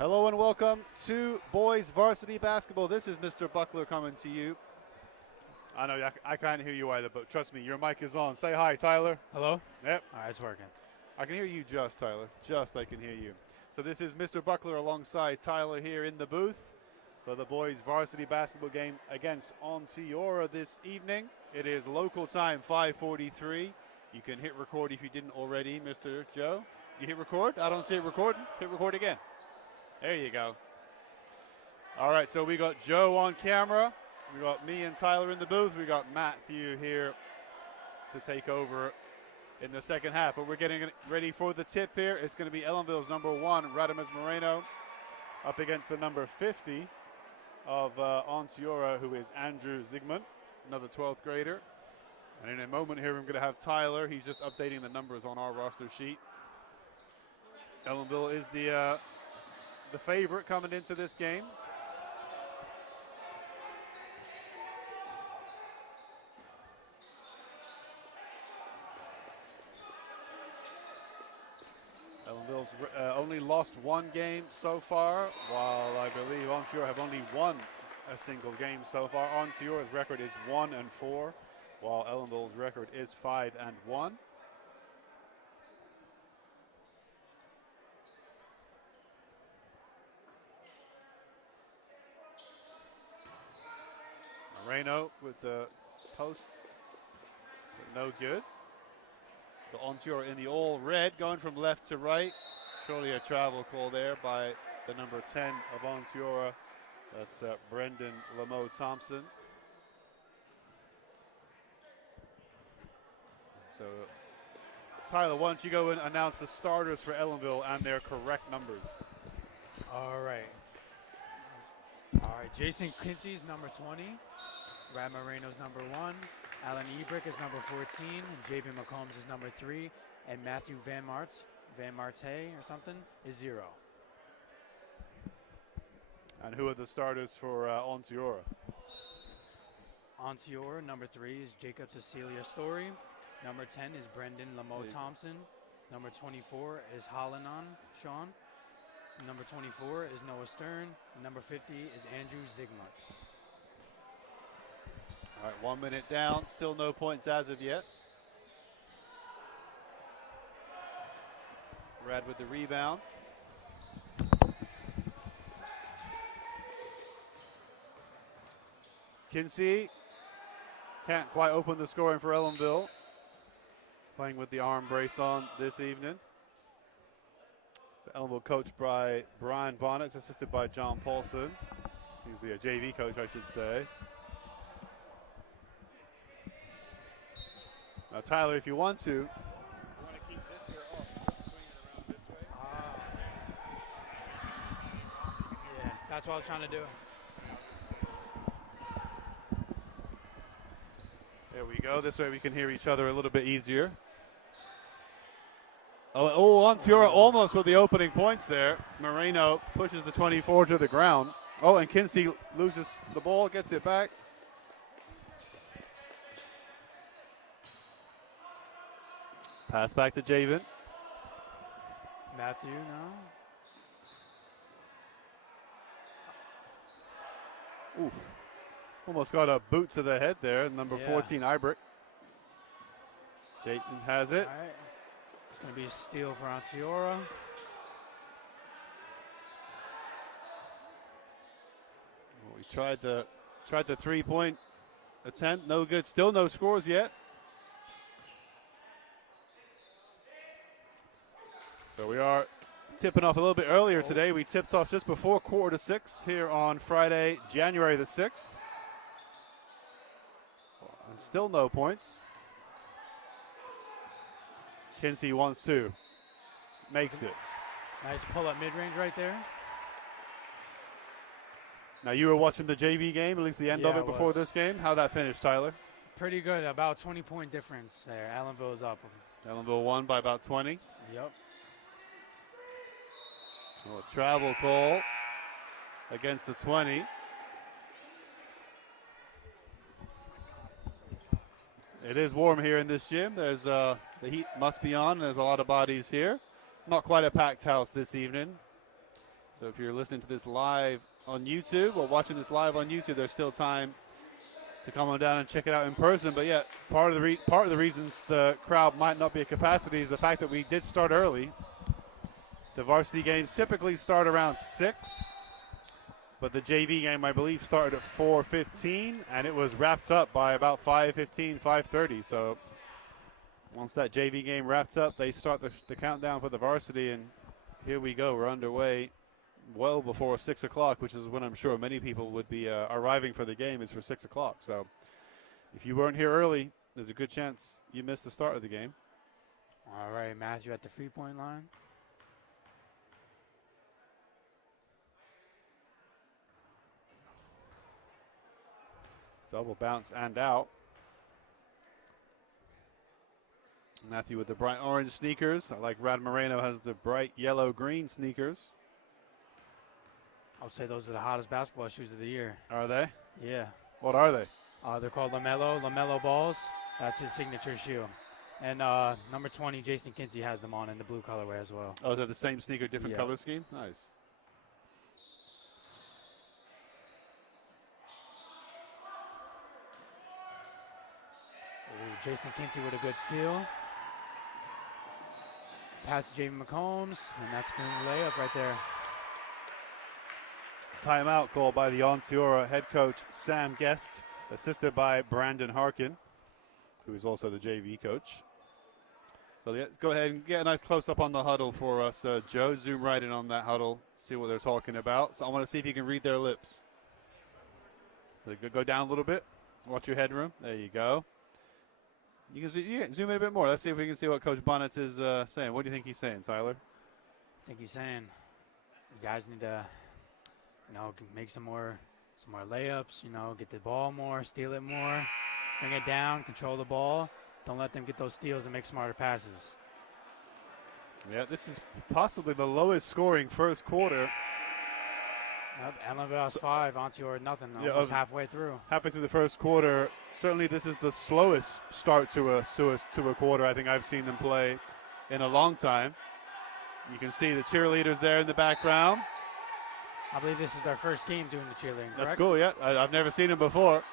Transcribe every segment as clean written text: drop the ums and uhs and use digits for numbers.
Hello and welcome to boys varsity basketball. This is Mr. Buckler coming to you. I know I can't hear you either, but trust me, your mic is on. Say hi, Tyler. Hello? Yep. All right, it's working. I can hear you just, Tyler. Just I can hear you. So this is Mr. Buckler alongside Tyler here in the booth for the boys varsity basketball game against Onteora this evening. It is local time, 5:43. You can hit record if you didn't already, Mr. Joe. You hit record? I don't see it recording. Hit record again. There you go. All right, so we got Joe on camera. We got me and Tyler in the booth. We got Matthew here to take over in the second half. But we're getting ready for the tip here. It's going to be Ellenville's number 1, Radames Moreno, up against the number 50 of Onteora, who is Andrew Zygmunt, another 12th grader. And in a moment here, I'm going to have Tyler. He's just updating the numbers on our roster sheet. Ellenville is the favorite coming into this game. Ellenville's only lost one game so far, while I believe Onteora have only won a single game so far. Onteora's record is 1-4, while Ellenville's record is 5-1. Moreno with the post, but no good. The Onteora in the all red, going from left to right. Surely a travel call there by the number 10 of Onteora. That's Brendan Lamo-Thompson. So, Tyler, why don't you go and announce the starters for Ellenville and their correct numbers? All right. Jason Kinsey's number 20. Rad Moreno's number 1. Alan Ebrick is number 14. Javian McCombs is number 3. And Matthew Van Marte or something, is 0. And who are the starters for Onteora? Onteora, number 3 is Jacob Cecilia Story. Number 10 is Brendan Lamo-Thompson. Number 24 is Hallinan Sean. Number 24 is Noah Stern. Number 50 is Andrew Zygmunt. All right, 1 minute down, still no points as of yet. Rad with the rebound. Kinsey can't quite open the scoring for Ellenville. Playing with the arm brace on this evening. The Ellenville coached by Brian Bonnet, assisted by John Paulson. He's the JV coach, I should say. Now, Tyler, if you want to, you want to keep this here off, swing it around this way. Yeah, that's what I was trying to do. There we go. This way we can hear each other a little bit easier. Oh, Onteora almost with the opening points there. Moreno pushes the 24 to the ground. Oh, and Kinsey loses the ball, gets it back. Pass back to Javen. Matthew now. Oof. Almost got a boot to the head there. Number 14, Ibrick. Jayton has it. All right. Going to be a steal for Onteora. We tried the 3-point attempt. No good. Still no scores yet. So we are tipping off a little bit earlier today. We tipped off just before 5:45 here on Friday, January the 6th. And still no points. Kinsey wants to. Makes it. Nice pull-up mid-range right there. Now you were watching the JV game, at least the end of it before this game. How'd that finish, Tyler? Pretty good. About 20-point difference there. Ellenville is up. Ellenville won by about 20. Yep. Oh, a travel call against the 20. It is warm here in this gym. There's the heat must be on. There's a lot of bodies here. Not quite a packed house this evening. So if you're listening to this live on YouTube or watching this live on YouTube, there's still time to come on down and check it out in person. But yeah, part of the reasons the crowd might not be at capacity is the fact that we did start early. The varsity games typically start around 6, but the JV game, I believe, started at 4:15, and it was wrapped up by about 5:15, 5:30. So once that JV game wraps up, they start the countdown for the varsity, and here we go. We're underway well before 6 o'clock, which is when I'm sure many people would be arriving for the game, is for 6 o'clock. So if you weren't here early, there's a good chance you missed the start of the game. All right, Matthew at the free-point line. Double bounce and out. Matthew with the bright orange sneakers. I like Rad Moreno has the bright yellow-green sneakers. I would say those are the hottest basketball shoes of the year. Are they? Yeah. What are they? They're called LaMelo balls. That's his signature shoe. And number 20, Jason Kinsey, has them on in the blue colorway as well. Oh, they're the same sneaker, different color scheme? Nice. Ooh, Jason Kinsey with a good steal. Pass to Jamie McCombs, and that's going to lay up right there. Timeout called by the Onteora head coach, Sam Guest, assisted by Brandon Harkin, who is also the JV coach. So let's go ahead and get a nice close-up on the huddle for us. Joe, zoom right in on that huddle, see what they're talking about. So I want to see if you can read their lips. Go down a little bit. Watch your headroom. There you go. You can zoom in a bit more. Let's see if we can see what Coach Bonnet is saying. What do you think he's saying, Tyler? I think he's saying you guys need to, make some more layups, get the ball more, steal it more, bring it down, control the ball. Don't let them get those steals and make smarter passes. Yeah, this is possibly the lowest scoring first quarter. Ellenville has 5, Onteora nothing, almost halfway through. Halfway through the first quarter. Certainly this is the slowest start to a quarter I think I've seen them play in a long time. You can see the cheerleaders there in the background. I believe this is their first game doing the cheerleading, correct? That's cool, yeah. I've never seen them before.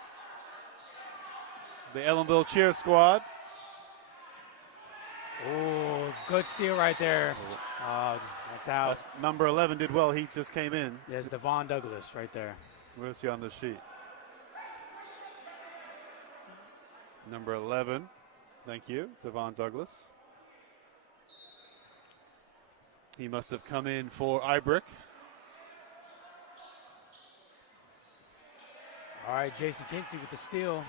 The Ellenville cheer squad. Oh, good steal right there. That's out. That's number 11 did well. He just came in. There's Devon Douglas right there. Where is he on the sheet? Number 11. Thank you, Devon Douglas. He must have come in for Ibrick. All right, Jason Kinsey with the steal.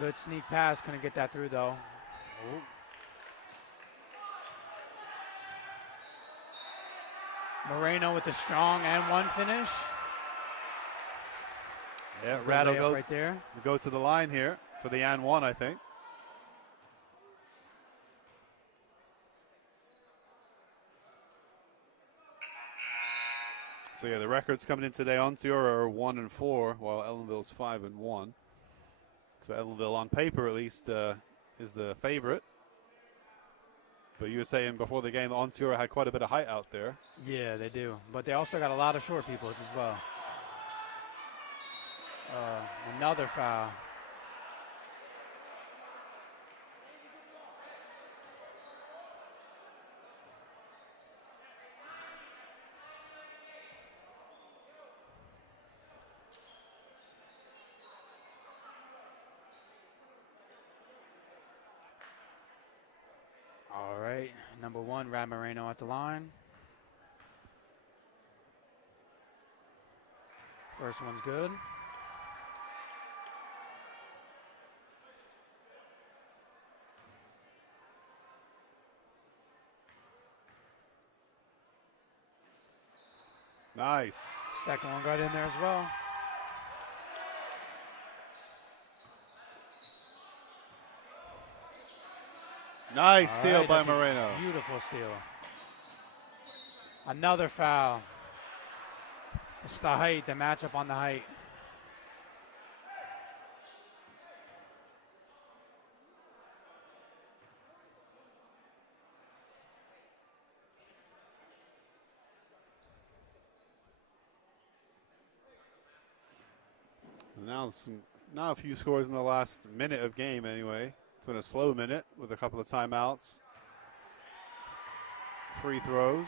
Good sneak pass. Couldn't get that through, though. Ooh. Moreno with the strong and one finish. Yeah, Rad will go right there. Go to the line here for the and one, I think. So yeah, the records coming in today, Onteora are 1-4, while Ellenville's 5-1. So Ellenville, on paper at least, is the favorite. But you were saying before the game, Onteora had quite a bit of height out there. Yeah, they do. But they also got a lot of short people as well. Another foul. All right, number 1, Rad Moreno at the line. First one's good. Nice. Second one got in there as well. Nice All steal right, by that's a Moreno. Beautiful steal. Another foul. It's the height, the matchup on the height. Now a few scores in the last minute of game anyway. It's been a slow minute with a couple of timeouts. Free throws.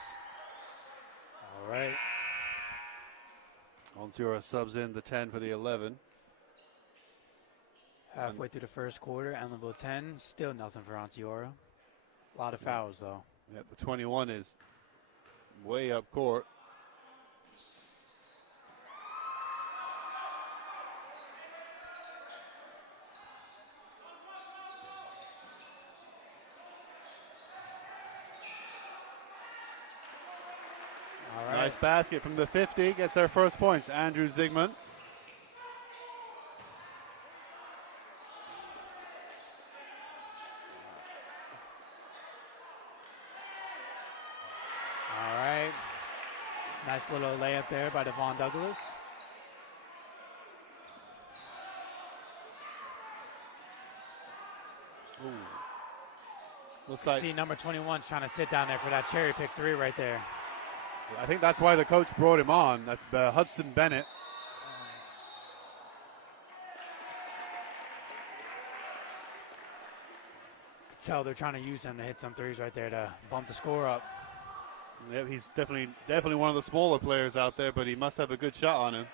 All right. Onteora subs in the 10 for the 11. Halfway through the first quarter, Ellenville 10, still nothing for Onteora. A lot of fouls, though. Yeah, the 21 is way up court. All right. Nice basket from the 50. Gets their first points. Andrew Zygmunt. All right. Nice little layup there by Devon Douglas. Ooh. Looks like, See number 21 trying to sit down there for that cherry pick three right there. I think that's why the coach brought him on. That's Hudson Bennett. Could tell they're trying to use him to hit some threes right there to bump the score up. Yep, he's definitely one of the smaller players out there, but he must have a good shot on him.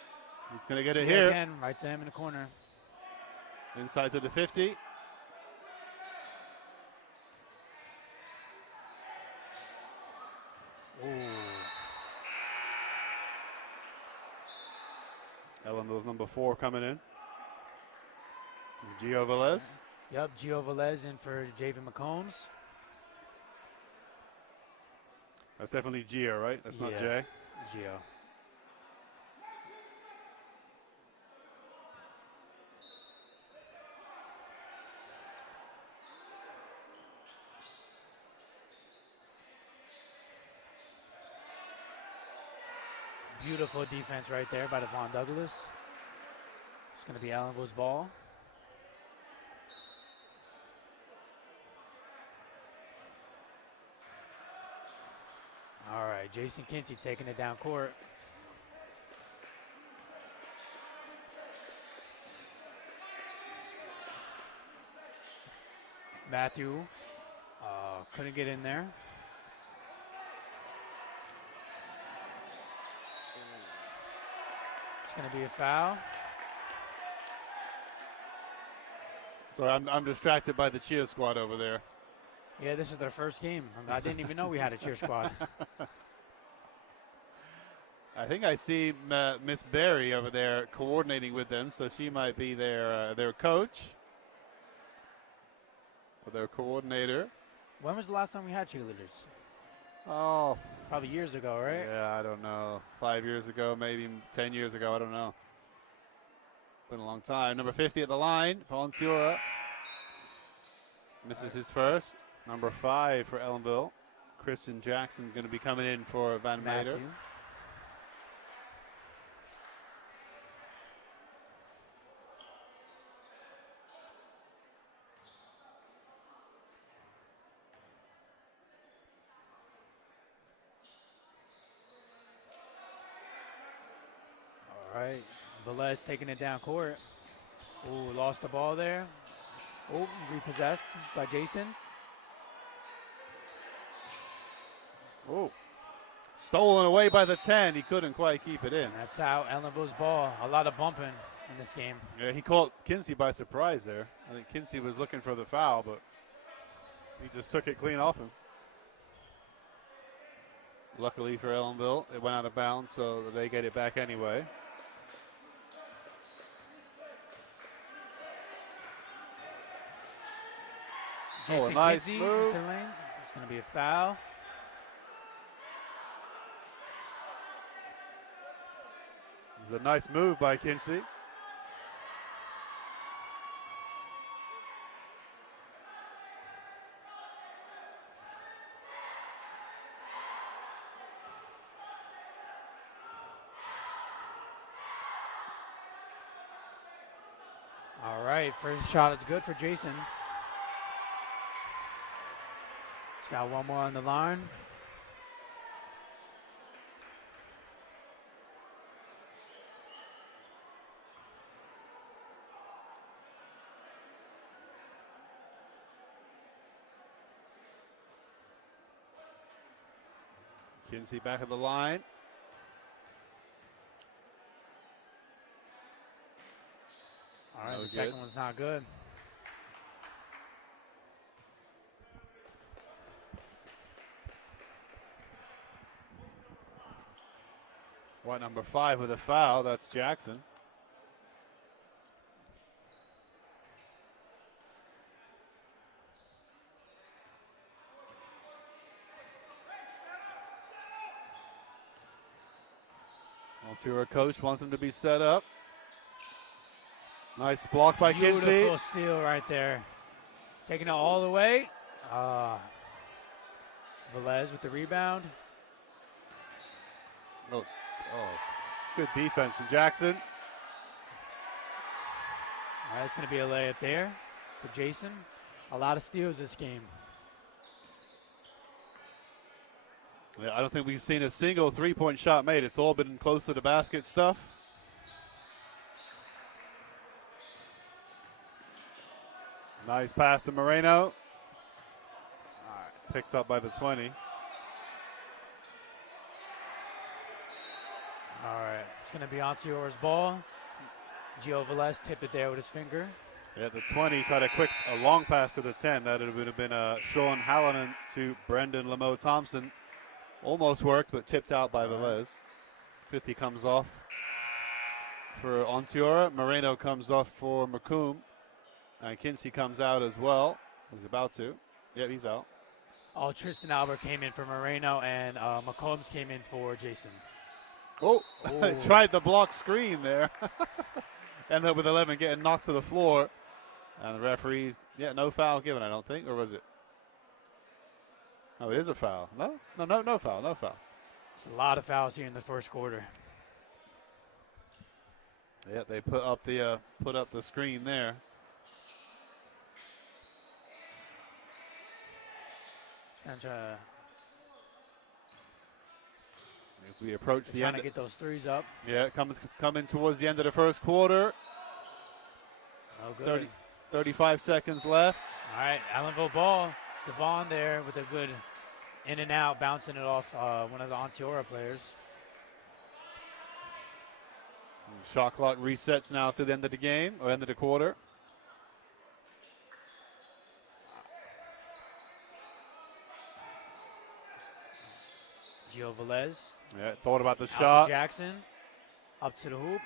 He's going to get it here. Again, right to him in the corner. Inside to the 50. Ooh. Ellenville's number 4 coming in. Gio Velez. Yep, Gio Velez in for Javen McCombs. That's definitely Gio, right? That's not Jay. Gio. Beautiful defense right there by Devon Douglas. It's going to be Ellenville's ball. All right, Jason Kinsey taking it down court. Matthew couldn't get in there. It's going to be a foul. So I'm distracted by the cheer squad over there. Yeah, this is their first game. I didn't even know we had a cheer squad. I think I see Miss Berry over there coordinating with them, so she might be their coach or their coordinator. When was the last time we had cheerleaders? Oh, probably years ago, right? Yeah, I don't know. 5 years ago, maybe 10 years ago. I don't know. Been a long time. Number 50 at the line for Onteora. Misses his first. Number 5 for Ellenville. Christian Jackson going to be coming in for Van Meter. All right, Velez taking it down court. Ooh, lost the ball there. Oh, repossessed by Jason. Oh, stolen away by the 10. He couldn't quite keep it in. And that's how Ellenville's ball. A lot of bumping in this game. Yeah, he caught Kinsey by surprise there. I think Kinsey was looking for the foul, but he just took it clean off him. Luckily for Ellenville, it went out of bounds, so they get it back anyway. Jason nice Kinsey move. into the lane. It's going to be a foul. It's a nice move by Kinsey. All right, first shot is good for Jason. He's got one more on the line. Kinsey back at the line. All right, the second one's not good. What, number 5 with a foul? That's Jackson. Onteora coach wants him to be set up. Nice block by Kinsey. Beautiful steal right there. Taking it all the way. Velez with the rebound. Oh, good defense from Jackson. All right, it's going to be a layup there for Jason. A lot of steals this game. Yeah, I don't think we've seen a single three-point shot made. It's all been close to the basket stuff. Nice pass to Moreno. All right, picked up by the 20. All right, it's going to be Onteora's ball. Gio Velez tipped it there with his finger. Yeah, the 20 tried a long pass to the 10. That would have been Sean Hallinan to Brendan Lamo-Thompson. Almost worked, but tipped out by Velez. 50 comes off for Onteora. Moreno comes off for McComb. And Kinsey comes out as well. He's about to. Yeah, he's out. Oh, Tristan Albert came in for Moreno, and McCombs came in for Jason. Oh, tried the block screen there. Ended up with 11 getting knocked to the floor. And the referees, no foul given, I don't think. Or was it? Oh, it is a foul. No foul, no foul. It's a lot of fouls here in the first quarter. Yeah, they put up the screen there. As we approach the end, trying to get those threes up. Yeah, coming towards the end of the first quarter. Oh, good. 35 seconds left. All right, Ellenville ball. Devon there with a good in and out, bouncing it off one of the Onteora players. Shot clock resets now to the end of the game, or end of the quarter. Gio Velez. Yeah, thought about the Out shot. to Jackson, up to the hoop.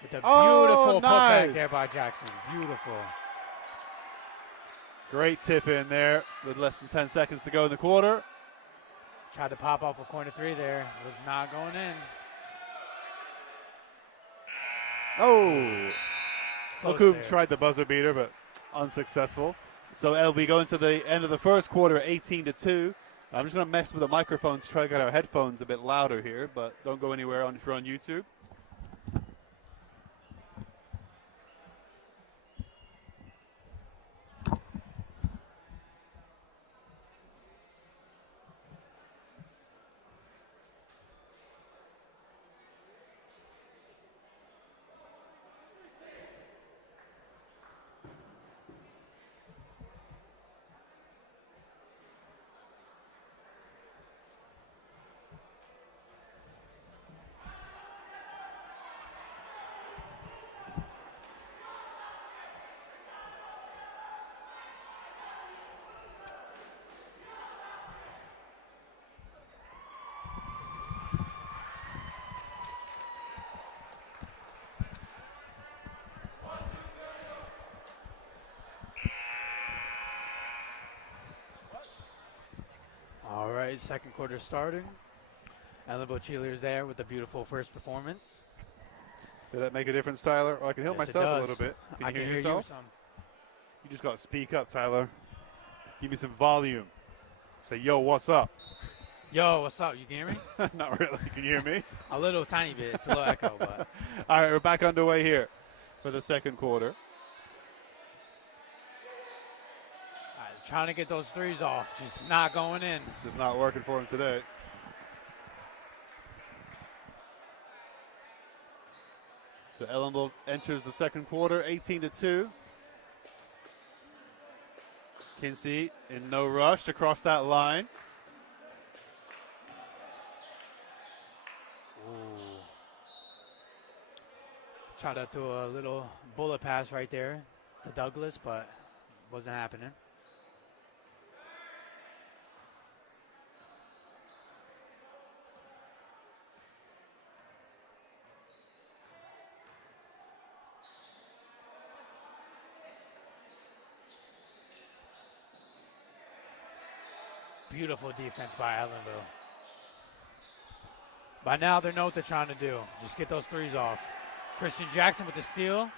With a beautiful nice. putback there by Jackson. Beautiful. Great tip in there with less than 10 seconds to go in the quarter. Tried to pop off a corner three there. Was not going in. Oh. McComb there. tried the buzzer beater, but unsuccessful. So LB going to the end of the first quarter, 18-2. I'm just going to mess with the microphones, try to get our headphones a bit louder here, but don't go anywhere if you're on YouTube. All right, second quarter starting. Ellenville cheerleaders there with a beautiful first performance. Did that make a difference, Tyler? Oh, I can hear myself a little bit. Can you hear yourself? You just got to speak up, Tyler. Give me some volume. Say, yo, what's up? Yo, what's up? You can hear me? Not really. Can you hear me? A little tiny bit. It's a little echo, but. All right, we're back underway here for the second quarter. All right, trying to get those threes off. Just not going in. It's just not working for him today. So Ellenville enters the second quarter, 18-2. Kinsey in no rush to cross that line. Tried to throw a little bullet pass right there to Douglas, but wasn't happening. Beautiful defense by Ellenville. By now, they know what they're trying to do. Just get those threes off. Christian Jackson with the steal.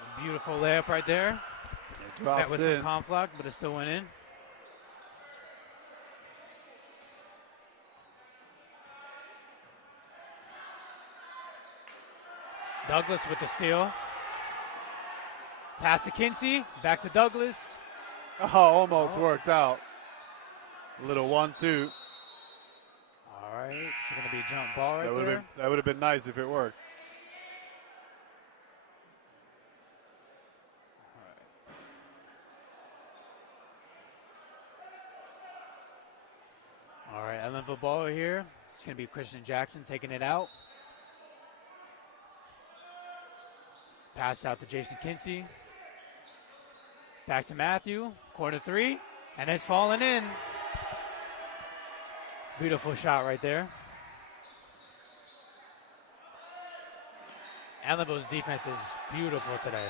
A beautiful layup right there. It drops Met with in. some conflict, but it still went in. Douglas with the steal. Pass to Kinsey. Back to Douglas. Oh, almost worked out. A little 1-2. All right, it's going to be a jump ball right there. That would have been nice if it worked. All right, Ellenville ball here. It's going to be Christian Jackson taking it out. Pass out to Jason Kinsey. Back to Matthew. Corner three. And it's fallen in. Beautiful shot right there. Ellenville's defense is beautiful today.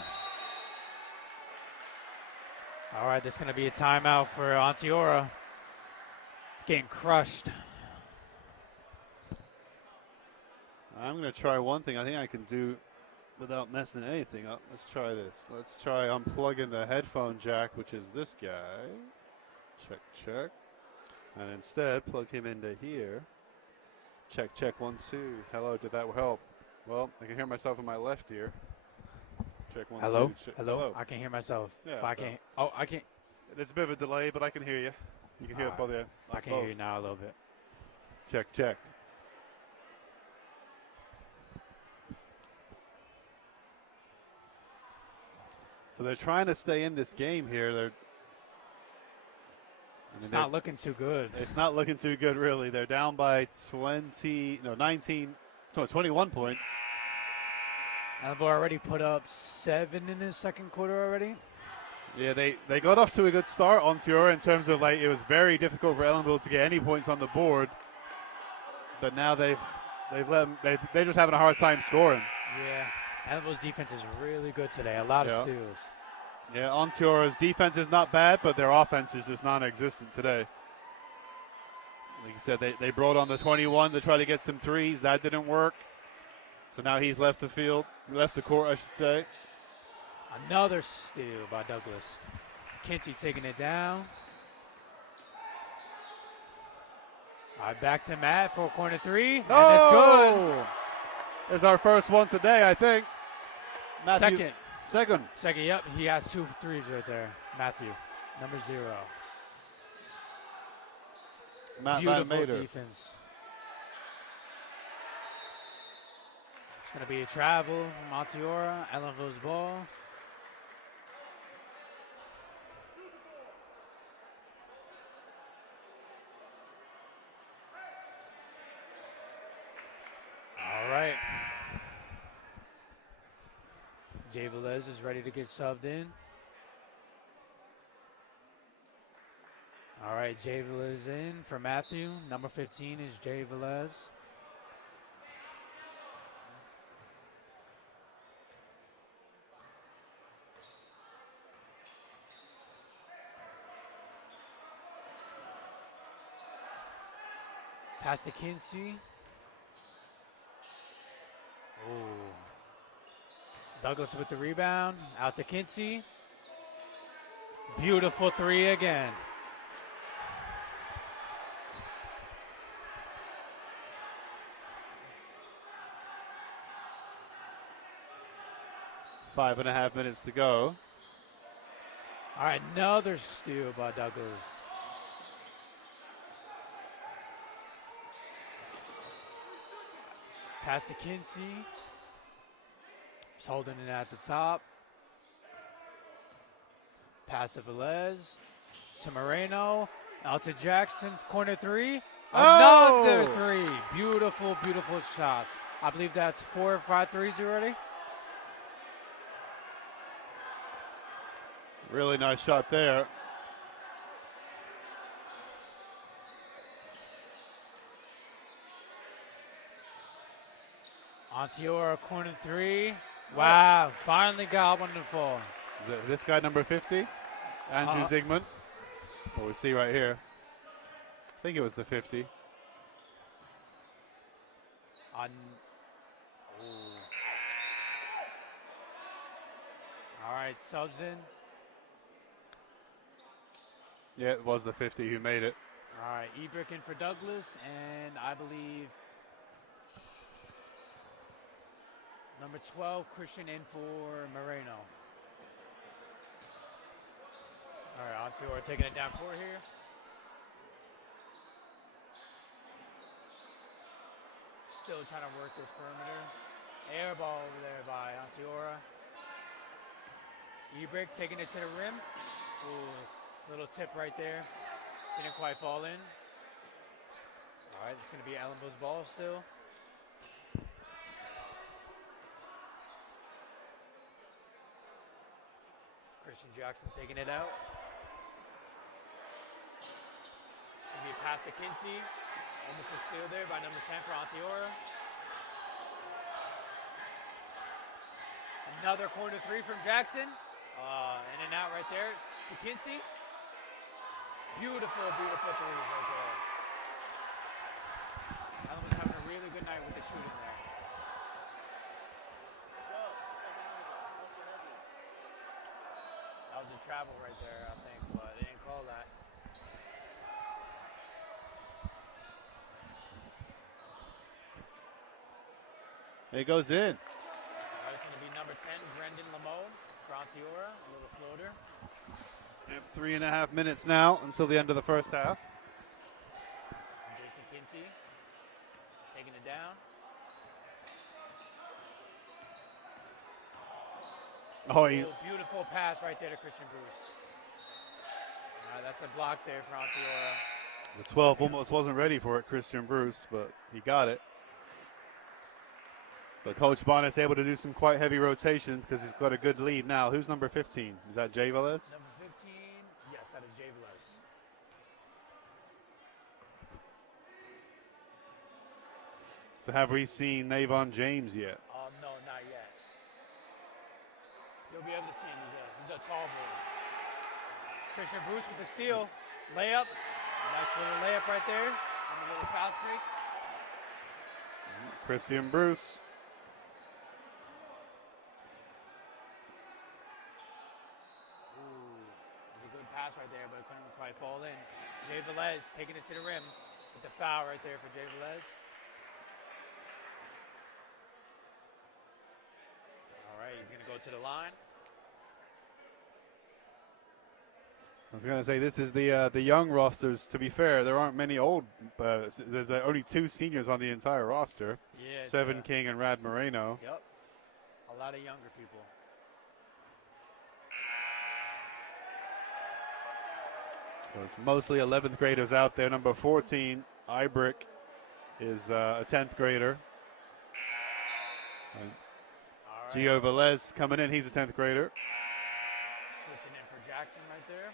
All right, this is going to be a timeout for Onteora. Getting crushed. I'm going to try one thing I think I can do without messing anything up. Let's try this. Let's try unplugging the headphone jack, which is this guy. Check, check. And instead, plug him into here. Check, check, 1, 2. Hello, did that help? Well, I can hear myself in my left ear. Check, 1, Hello? 2. Hello? I can hear myself. Yeah, But I so- can't. Oh, I can't. There's a bit of a delay, but I can hear you. You can hear it both. I can hear you now a little bit. Check, check. So they're trying to stay in this game here. It's not looking too good. It's not looking too good, really. They're down by 21 points. I've already put up 7 in the second quarter already. Yeah, they got off to a good start on Onteora in terms of, like, it was very difficult for Ellenville to get any points on the board. But now they've let them, they're just having a hard time scoring. Yeah, Ellenville's defense is really good today. A lot of steals. Yeah, Onteora's defense is not bad, but their offense is just non-existent today. Like you said, they brought on the 21 to try to get some threes. That didn't work. So now he's left the court, I should say. Another steal by Douglas. Kinsey taking it down. All right, back to Matt for corner three. Oh! And it's good. It's our first one today, I think. Matthew, Second, yep. He has 2 threes right there. Matthew, number 0. Beautiful defense. It's going to be a travel from Onteora. Ellenville's ball. All right. Jay Velez is ready to get subbed in. All right, Jay Velez in for Matthew. Number 15 is Jay Velez. Pass to Kinsey. Oh. Douglas with the rebound. Out to Kinsey. Beautiful 3 again. Five and a half minutes to go. All right, another steal by Douglas. Pass to Kinsey. He's holding it at the top. Pass to Velez. To Moreno. Out to Jackson. Corner 3. Another 3. Beautiful beautiful shots. I believe that's 4 or 5 threes already. Really nice shot there. Onteora, corner 3. Wow, finally got one to fall. Is it this guy, number 50? Andrew Zygmunt. What we see right here. I think it was the 50. All right, subs in. Yeah, it was the 50 who made it. All right, Ebrick in for Douglas, and I believe number 12, Christian in for Moreno. All right, Onteora taking it down court here. Still trying to work this perimeter. Air ball over there by Onteora. Ebrick taking it to the rim. Ooh, little tip right there. Didn't quite fall in. All right, it's going to be Ellenville's ball still. Christian Jackson taking it out. Going to be a pass to Kinsey. Almost a steal there by number 10 for Onteora. Another corner 3 from Jackson. In and out right there to Kinsey. Beautiful, beautiful threes right there. Allen was having a really good night with the shooting there. That was a travel right there, I think, but they didn't call that. It goes in. That's going to be number 10, Brendan Lameau for Onteora, a little floater. We have 3.5 minutes now until the end of the first half. Jason Kinsey taking it down. Oh, Beautiful pass right there to Christian Bruce. That's a block there for Onteora. the 12 almost wasn't ready for it, Christian Bruce, but he got it. So Coach Bonnet's able to do some quite heavy rotation because he's got a good lead now. Who's number 15? Is that Jay Velez? Number 15, yes, that is Jay Velez. So have we seen Navon James yet? No, not yet. You'll be able to see him. He's a tall boy. Christian Bruce with the steal. Layup. Nice little layup right there. And a little fast break. Christian Bruce. Pass right there, but it couldn't quite fall in. Jay Velez taking it to the rim with the foul right there for Jay Velez. All right, he's going to go to the line. I was going to say, this is the young rosters. To be fair, there aren't many old. There's only 2 seniors on the entire roster. Yeah, Seven King and Rad Moreno. Yep, a lot of younger people. So it's mostly 11th graders out there. Number 14, Ibrick, is a 10th grader. Right. Gio Velez coming in. He's a 10th grader. Switching in for Jackson right there.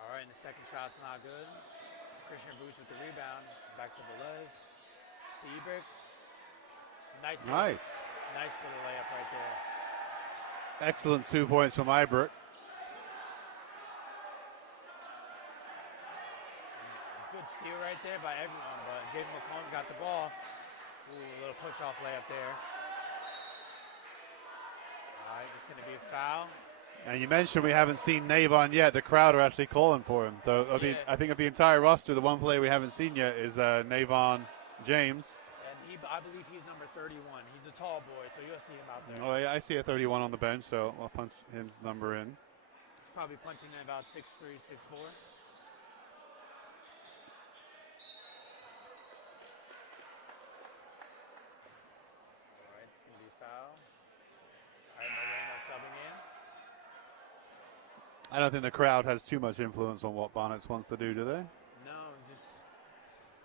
All right, and the second shot's not good. Christian Bruce with the rebound. Back to Velez. To Ebrick. Nice little layup right there. Excellent 2 points from Ibrick. Good steal right there by everyone, but Jaden McCombs got the ball. Ooh, a little push-off layup there. All right, it's going to be a foul. And you mentioned we haven't seen Navon yet. The crowd are actually calling for him. So I think of the entire roster, the one player we haven't seen yet is Navon James. And I believe he's number 31. He's a tall boy, so you'll see him out there. Oh, yeah, I see a 31 on the bench, so I'll punch his number in. He's probably punching in about 6'3", 6'4". I don't think the crowd has too much influence on what Barnett wants to do they? No,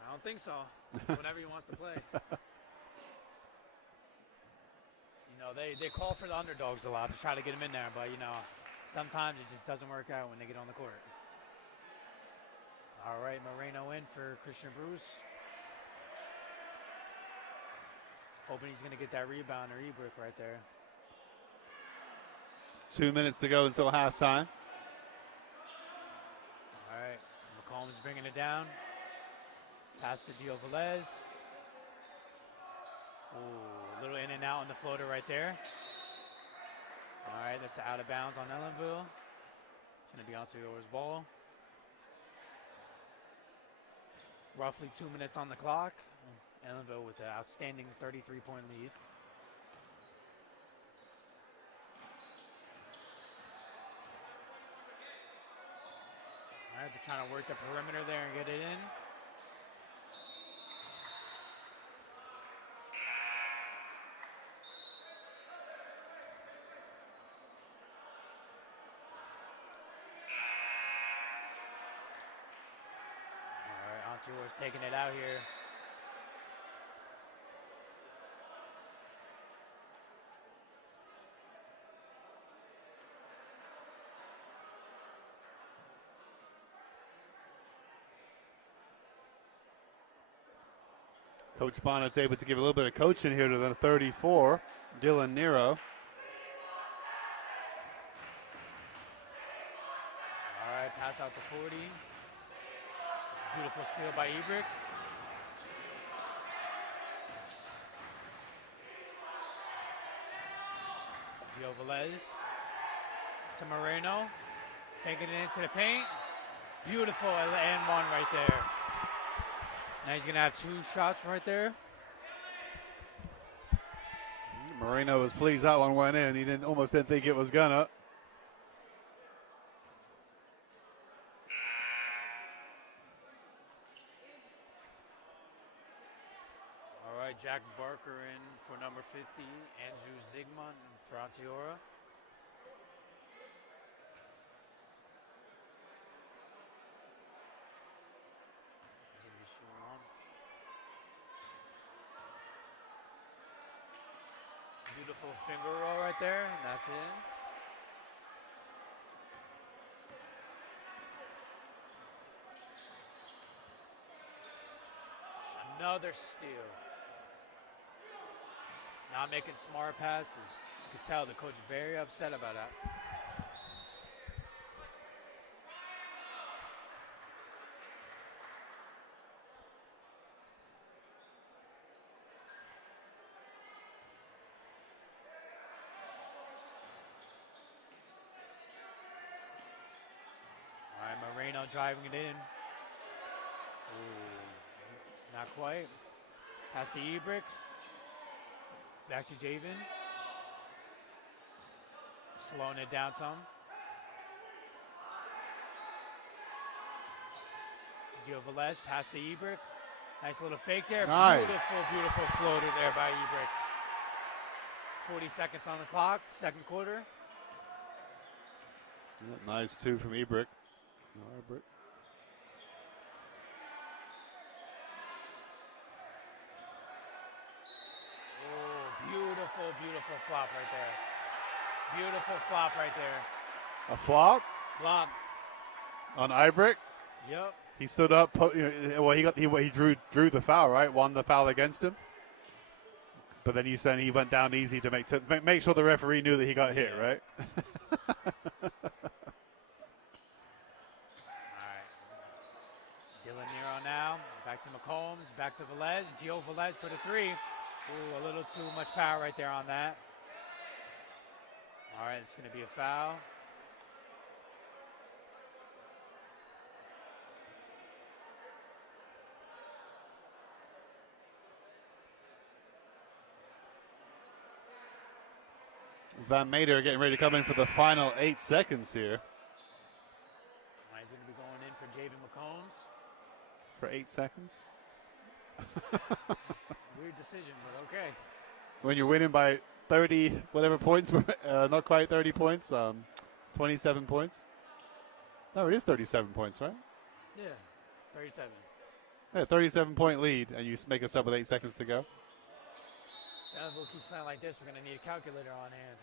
I don't think so. Whatever he wants to play. They call for the underdogs a lot to try to get them in there, but, sometimes it just doesn't work out when they get on the court. All right, Moreno in for Christian Bruce. Hoping he's going to get that rebound or e-brick right there. 2 minutes to go until halftime. All right, McCombs bringing it down. Pass to Gio Velez. Ooh, a little in and out on the floater right there. All right, that's out of bounds on Ellenville. It's going to be Onteora's ball. Roughly 2 minutes on the clock. Ellenville with an outstanding 33-point lead. All right, they're trying to work the perimeter there and get it in. Onteora's taking it out here. Coach Bonnet's able to give a little bit of coaching here to the 34, Dylan Nero. All right, pass out to 40. Beautiful steal by Ebrick. Gio Velez to Moreno. Taking it into the paint. Beautiful and one right there. Now he's going to have 2 shots right there. Moreno was pleased that one went in. He almost didn't think it was gonna. Jack Barker in for number 50, Andrew Zygmunt for Onteora. Beautiful finger roll right there, and that's in. Another steal. Not making smart passes. You can tell the coach very upset about that. All right, Moreno driving it in. Ooh, not quite. Pass to Ebrick. Back to Javen. Slowing it down some. Gio Velez, pass to Ebrick. Nice little fake there. Nice. Beautiful, beautiful floater there by Ebrick. 40 seconds on the clock, second quarter. Nice 2 from Ebrick. Beautiful flop right there. Beautiful flop right there. A flop? Flop. On Ebrick? Yep. He stood up. He drew the foul, right? Won the foul against him. But then you said he went down easy to make sure the referee knew that he got hit, right? All right. Dylan Nero now. Back to McCombs. Back to Velez. Gio Velez for the 3. Ooh, a little too much power right there on that. All right, it's going to be a foul. Van Meter getting ready to come in for the final 8 seconds here. He's going to be going in for Javen McCombs. For 8 seconds? Weird decision, but okay. When you're winning by 30, whatever points, not quite 30 points, 27 points. No, it is 37 points, right? Yeah, 37. Yeah, 37-point lead, and you make a sub with 8 seconds to go. If Ellenville keeps playing like this, we're going to need a calculator on hand.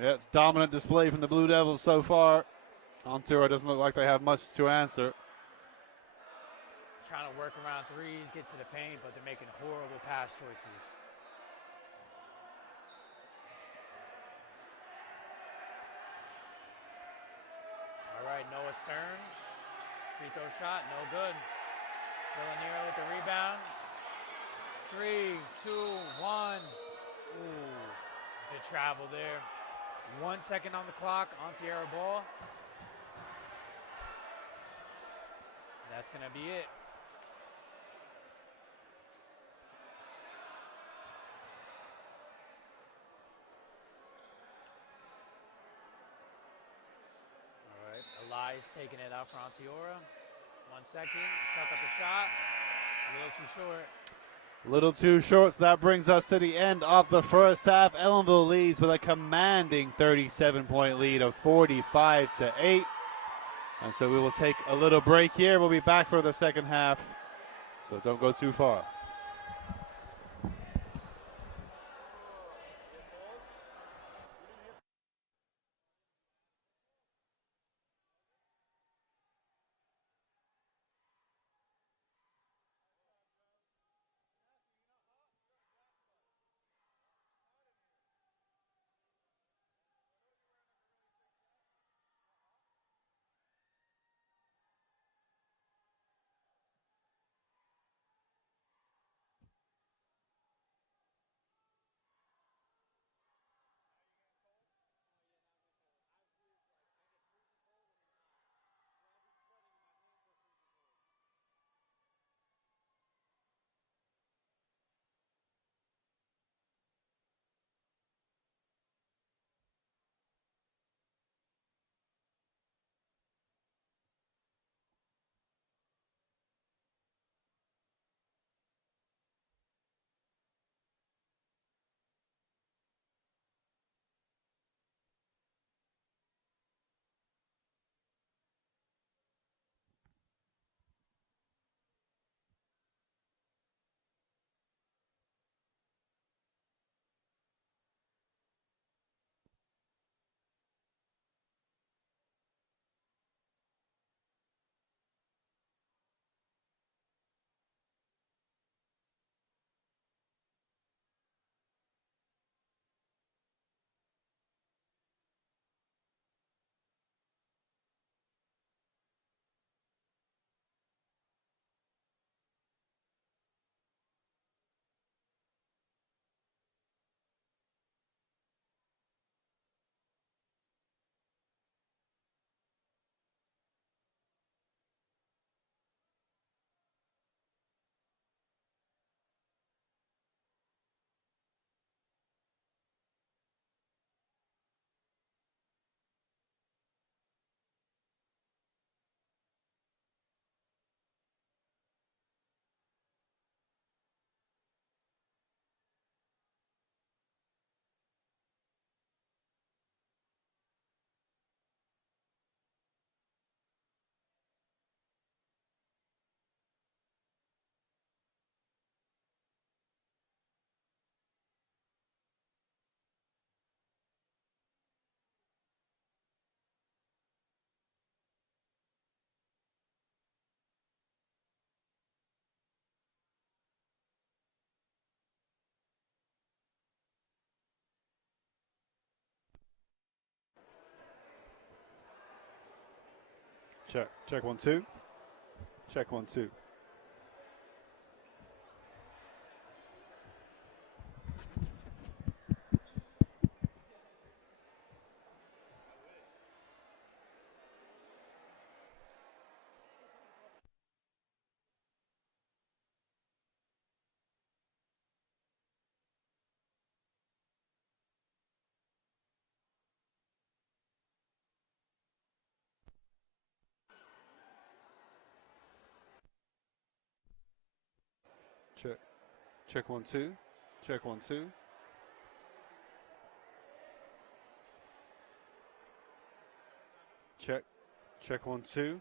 Yeah, it's dominant display from the Blue Devils so far. Onteora doesn't look like they have much to answer. Trying to work around threes, get to the paint, but they're making horrible pass choices. All right, Noah Stern. Free throw shot, no good. Onteora with the rebound. 3, 2, 1. Ooh, there's a travel there. 1 second on the clock, Onteora ball. That's going to be it. All right, Elias taking it out for Onteora. 1 second, chuck up the shot. A little too short. Little too short, so that brings us to the end of the first half. Ellenville leads with a commanding 37-point lead of 45-8. And so we will take a little break here. We'll be back for the second half, so don't go too far. Check 1 2. Check 1 2. Check 1 2. Check 1 2. Check. Check 1, 2.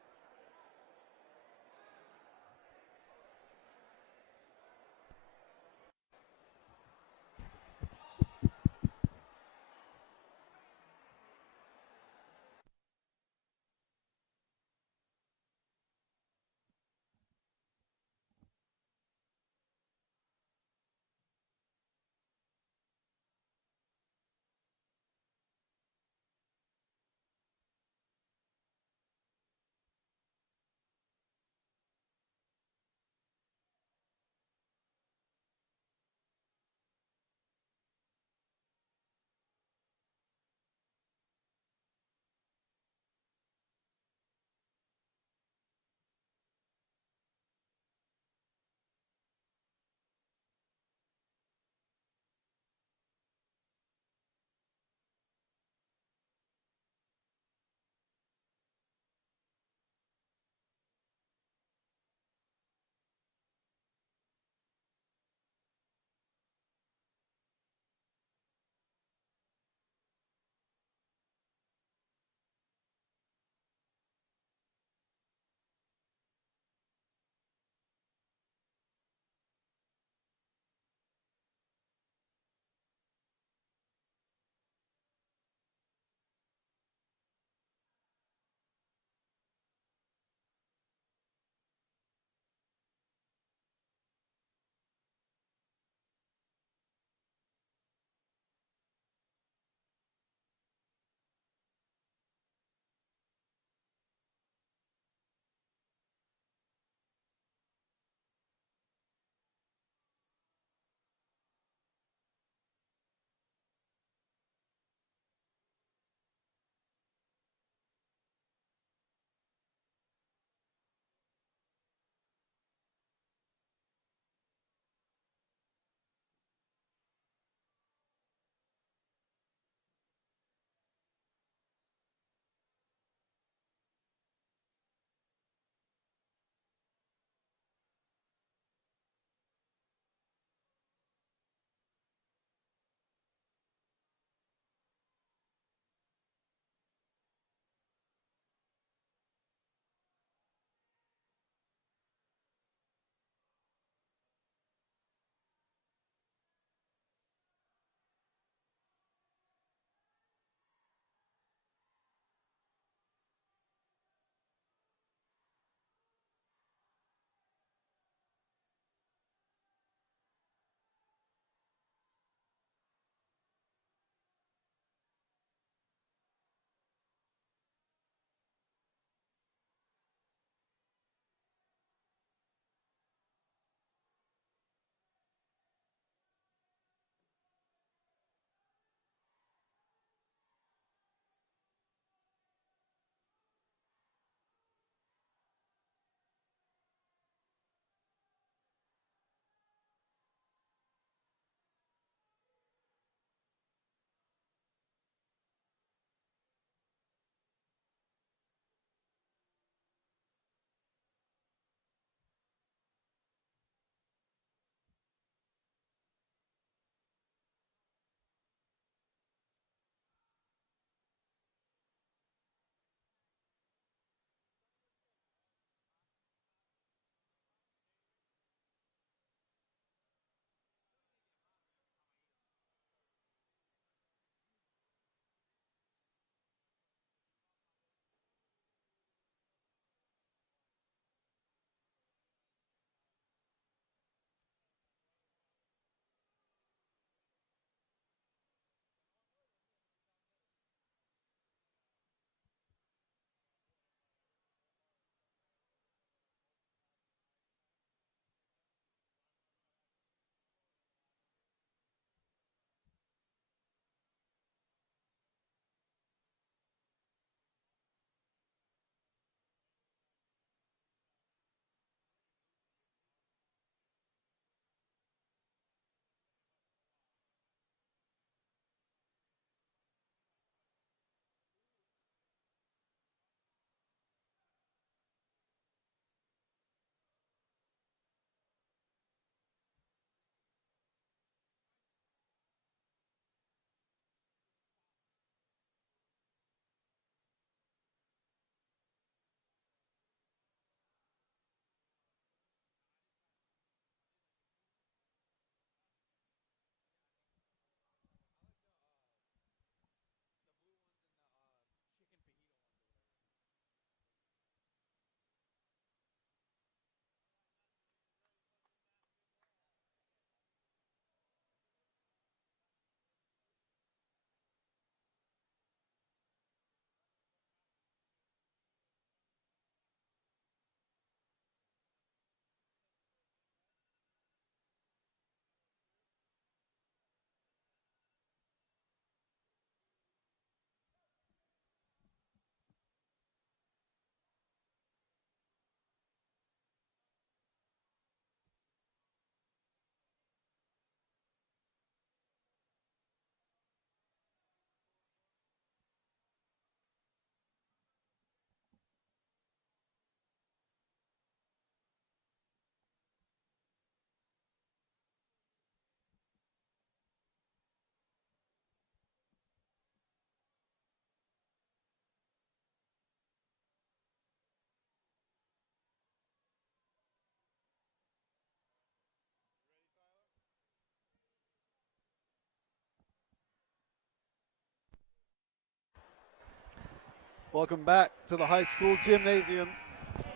Welcome back to the high school gymnasium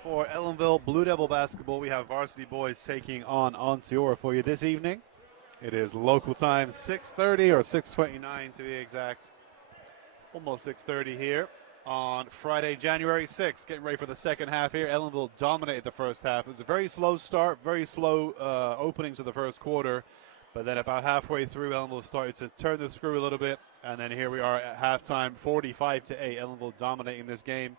for Ellenville Blue Devil basketball. We have varsity boys taking on Onteora for you this evening. It is local time 6:30 or 6:29 to be exact. Almost 6:30 here on Friday, January 6th. Getting ready for the second half here. Ellenville dominated the first half. It was a very slow start, very slow openings of the first quarter. But then about halfway through, Ellenville started to turn the screw a little bit. And then here we are at halftime, 45-8. Ellenville dominating this game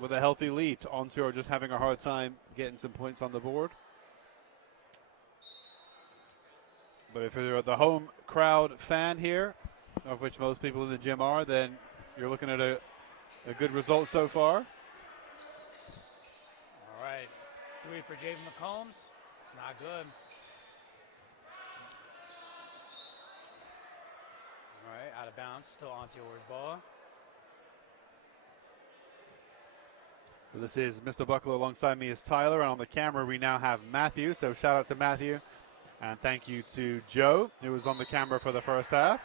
with a healthy lead. Onteora just having a hard time getting some points on the board. But if you're the home crowd fan here, of which most people in the gym are, then you're looking at a good result so far. All right, 3 for Javen McCombs. It's not good. All right, out of bounds, still Onteora's ball. This is Mr. Buckler. Alongside me is Tyler, and on the camera we now have Matthew. So shout out to Matthew, and thank you to Joe, who was on the camera for the first half.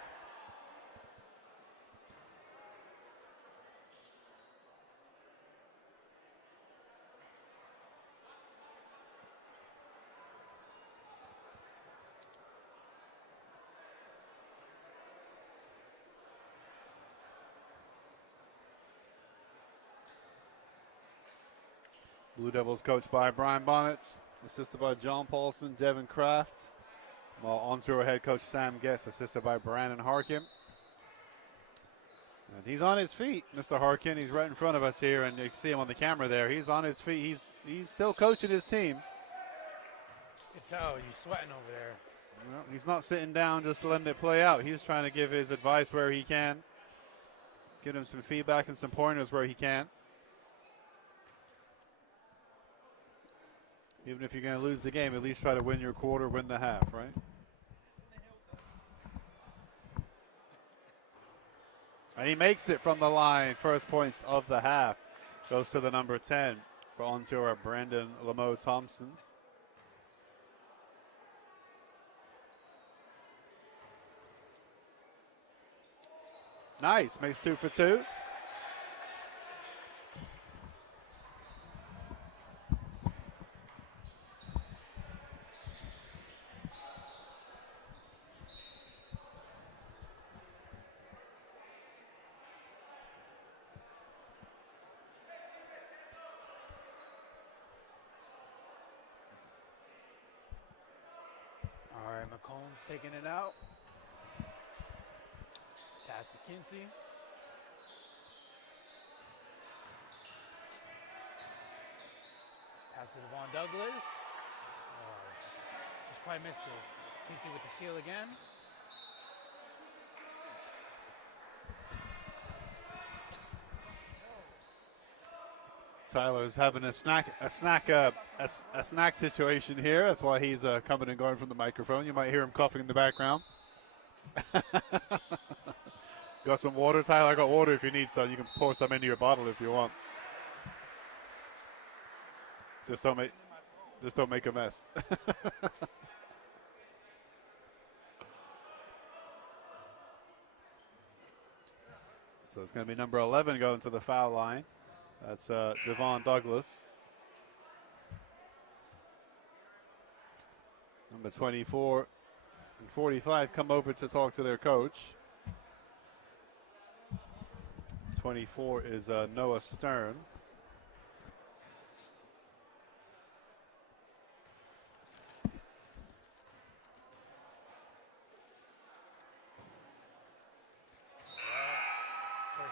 Blue Devils coached by Brian Bonnets, assisted by John Paulson, Devin Kraft, while Onteora head coach Sam Guest, assisted by Brandon Harkin. And he's on his feet, Mr. Harkin. He's right in front of us here, and you can see him on the camera there. He's on his feet. He's still coaching his team. It's out. He's sweating over there. Well, he's not sitting down just letting it play out. He's trying to give his advice where he can, give him some feedback and some pointers where he can. Even if you're going to lose the game, at least try to win your quarter, win the half, right? And he makes it from the line. First points of the half goes to the number 10 for Onteora, Brandon Lamo-Thompson. Nice, makes 2 for 2. All right, McCombs taking it out. Pass to Kinsey. Pass to Devon Douglas. Just quite missed it. Kinsey with the steal again. Tyler's having a snack situation here. That's why he's coming and going from the microphone. You might hear him coughing in the background. Got some water, Tyler? I got water if you need some. You can pour some into your bottle if you want. Just don't make a mess. So it's going to be number 11 going to the foul line. That's Devon Douglas. Number 24 and 45 come over to talk to their coach. 24 is Noah Stern.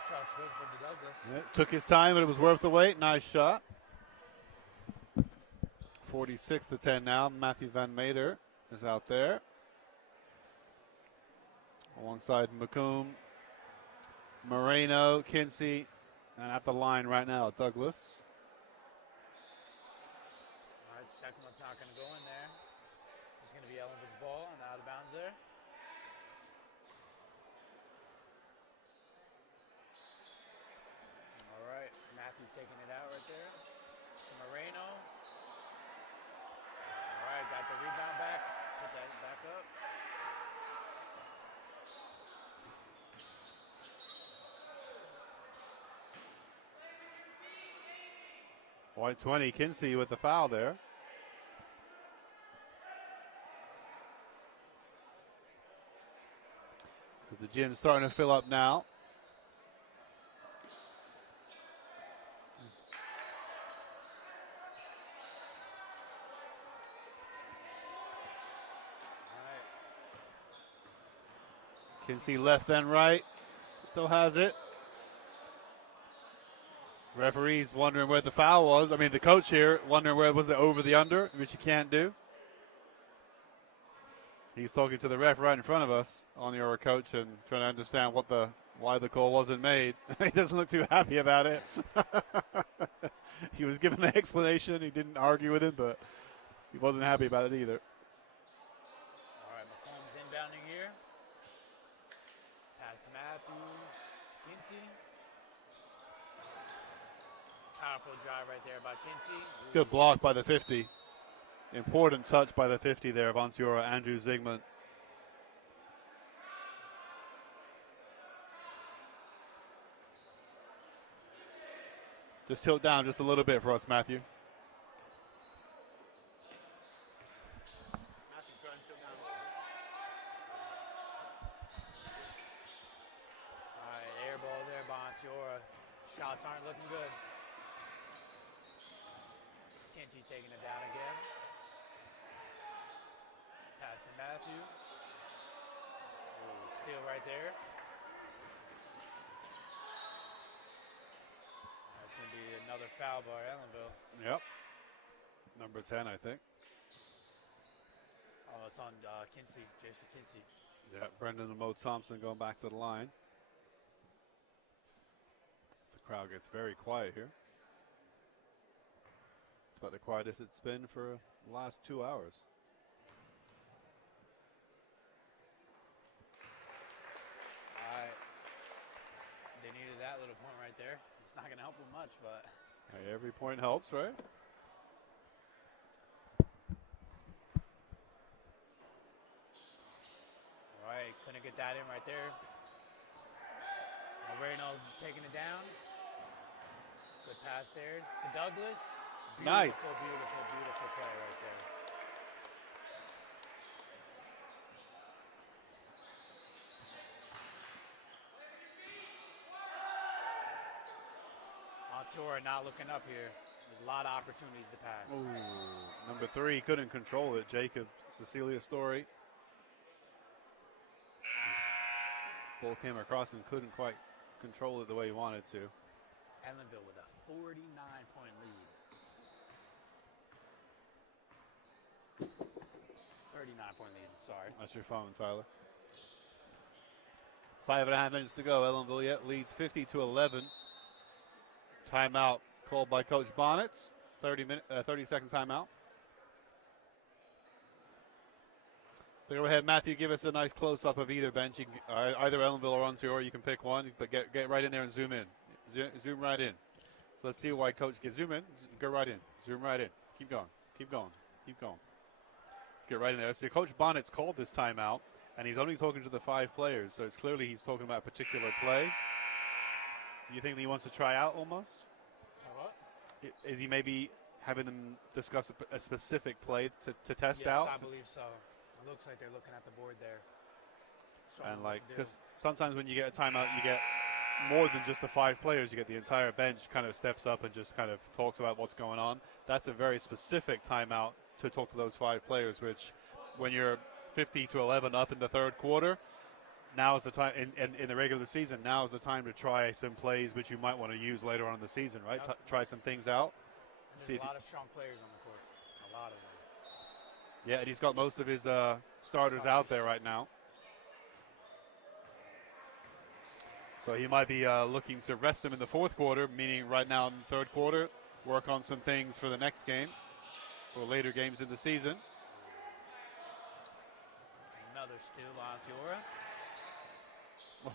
Shot's good for the Douglas. Yeah, took his time, but it was worth the wait. Nice shot. 46-10 now. Matthew Van Meter is out there. Alongside McComb, Moreno, Kinsey, and at the line right now, Douglas. All right, second one's not going to go in there. It's going to be Ellenville's ball and out of bounds there. Matthew taking it out right there to Moreno. All right, got the rebound back. Put that back up. White 20, Kinsey with the foul there. Because the gym's starting to fill up now. Kinsey left then right. Still has it. Referee's wondering where the foul was. I mean, the coach here wondering where was the over the under, which you can't do. He's talking to the ref right in front of us, Onteora coach, and trying to understand why the call wasn't made. He doesn't look too happy about it. He was given an explanation. He didn't argue with him, but he wasn't happy about it either. All right, McCombs inbounding here. Pass to Matthew, Kinsey. Powerful drive right there by Kinsey. Good block by the 50. Important touch by the 50 there of Onteora, Andrew Zygmunt. Just tilt down just a little bit for us, Matthew. All right, air ball there by Onteora. Shots aren't looking good. Kinsey taking it down again. Pass to Matthew. Ooh, steal right there. That's going to be another foul by Ellenville. Yep. Number 10, I think. Oh, it's on Kinsey, Jason Kinsey. Yeah, Brendan and Mo Thompson going back to the line. The crowd gets very quiet here. It's about the quietest it's been for the last 2 hours. They needed that little point right there. It's not going to help them much, but. Hey, every point helps, right? All right, couldn't get that in right there. Moreno taking it down. Good pass there to Douglas. Beautiful, Nice. Beautiful, beautiful play right there. Onteora not looking up here. There's a lot of opportunities to pass. Ooh, number 3 couldn't control it. Jacob Cecilia Story. Ball came across and couldn't quite control it the way he wanted to. Ellenville with a 49-point lead. 39-point lead, sorry. That's your phone, Tyler. 5.5 minutes to go. Ellenville yet leads 50-11. Timeout called by Coach Bonnets. 30-second timeout. So go ahead, Matthew. Give us a nice close-up of either bench. You can, either Ellenville or Onteora. You can pick one, but get right in there and zoom in. Zoom right in. So let's see why Coach gets zoom in. Go right in. Zoom right in. Keep going. Keep going. Keep going. Let's get right in there. So Coach Bonnet's called this timeout, and he's only talking to the 5 players. So it's clearly he's talking about a particular play. Do you think that he wants to try out almost? What? Is he maybe having them discuss a specific play to test out? Yes, I believe so. It looks like they're looking at the board there. And like, because sometimes when you get a timeout, you get more than just the 5 players. You get the entire bench kind of steps up and just kind of talks about what's going on. That's a very specific timeout to talk to those 5 players, which when you're 50-11 up in the third quarter, now is the time in the regular season. Now is the time to try some plays which you might want to use later on in the season, right? Yep. Try some things out. There's a lot of strong players on the court. A lot of them. Yeah, and he's got most of his starters out there right now. So he might be looking to rest them in the fourth quarter, meaning right now in the third quarter, work on some things for the next game, for later games in the season. Another steal by Onteora.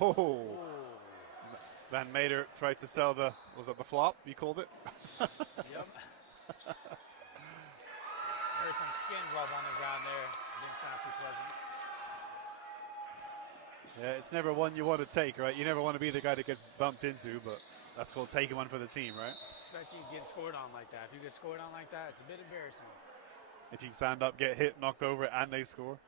Oh. Van Meter tried to sell was that the flop, you called it? Yep. Heard some skin rub on the ground there. Didn't sound too pleasant. Yeah, it's never one you want to take, right? You never want to be the guy that gets bumped into, but that's called taking one for the team, right? Especially if you get scored on like that. If you get scored on like that, it's a bit embarrassing. If you stand up, get hit, knocked over, and they score.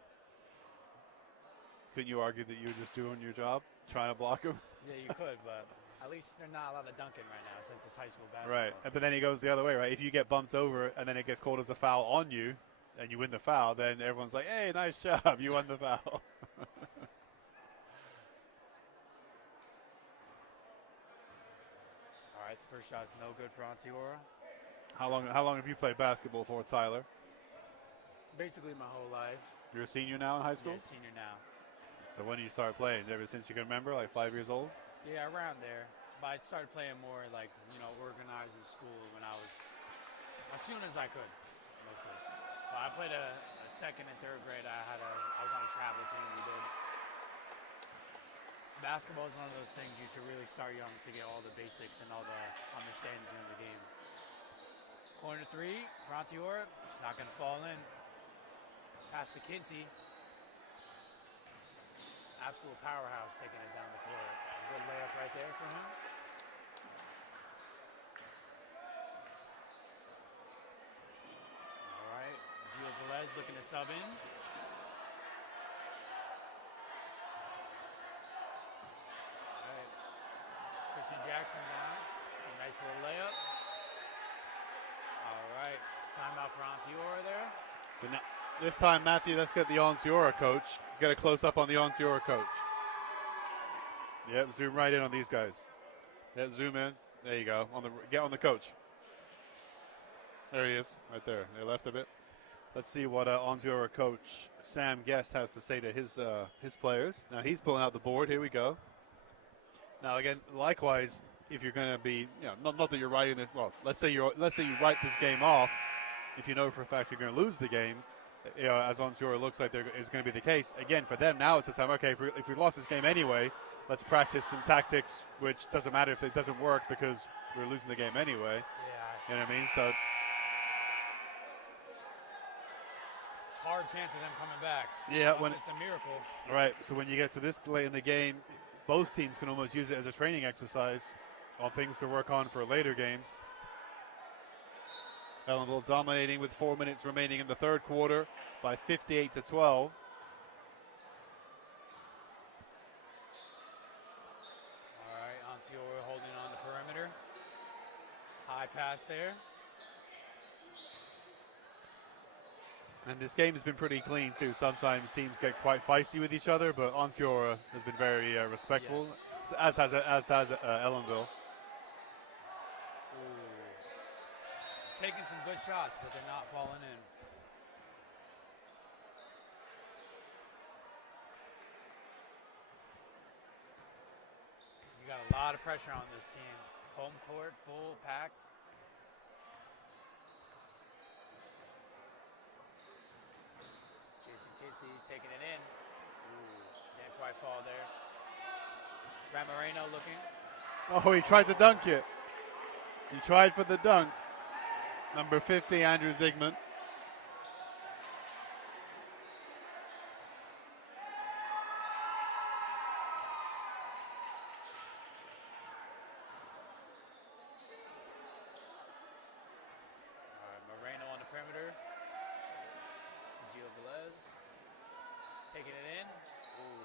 Couldn't you argue that you're just doing your job, trying to block them? Yeah, you could, but at least they're not allowed to dunk it right now since it's high school basketball. Right, but then it goes the other way, right? If you get bumped over and then it gets called as a foul on you, and you win the foul, then everyone's like, hey, nice job, you won the foul. All right, the first shot's no good for Onteora. How long have you played basketball for, Tyler? Basically my whole life. You're a senior now in high school? Yeah, senior now. So when did you start playing? Ever since you can remember, like 5 years old? Yeah, around there. But I started playing more like, organized in school when I was, as soon as I could, mostly. But I played a second and third grade. I was on a travel team we did. Basketball is one of those things you should really start young to get all the basics and all the understanding of the game. Corner three for Onteora. It's not going to fall in. Pass to Kinsey. Absolute powerhouse taking it down the court. Good layup right there for him. All right, Gio Velez looking to sub in. All right, Christian Jackson now. A nice little layup. All right, timeout for Onteora there. But now, this time, Matthew, let's get the Onteora coach. Get a close-up on the Onteora coach. Yep, zoom right in on these guys. Yep, zoom in. There you go. Get on the coach. There he is, right there. They left a bit. Let's see what Onteora coach Sam Guest has to say to his players. Now he's pulling out the board. Here we go. Now again, likewise, if you're going to be, not that you're writing this. Well, let's say you write this game off. If you know for a fact you're going to lose the game, as Onteora looks like is going to be the case. Again, for them now it's the time. Okay, if we lost this game anyway, let's practice some tactics, which doesn't matter if it doesn't work because we're losing the game anyway. Yeah. You know what I mean? So it's a hard chance of them coming back. Yeah, it's a miracle. Right. So when you get to this late in the game, both teams can almost use it as a training exercise on things to work on for later games. Ellenville dominating with 4 minutes remaining in the third quarter by 58-12. All right, Onteora holding on the perimeter. High pass there. And this game has been pretty clean too. Sometimes teams get quite feisty with each other, but Onteora has been very respectful, Yes. as has Ellenville. Taking some good shots, but they're not falling in. You got a lot of pressure on this team. Home court, full, packed. Jason Kinsey taking it in. Ooh, didn't quite fall there. Ramareno looking. Oh, he tried to dunk it. He tried for the dunk. Number 50, Andrew Zygmunt. Moreno on the perimeter. Gio Velez taking it in. Ooh.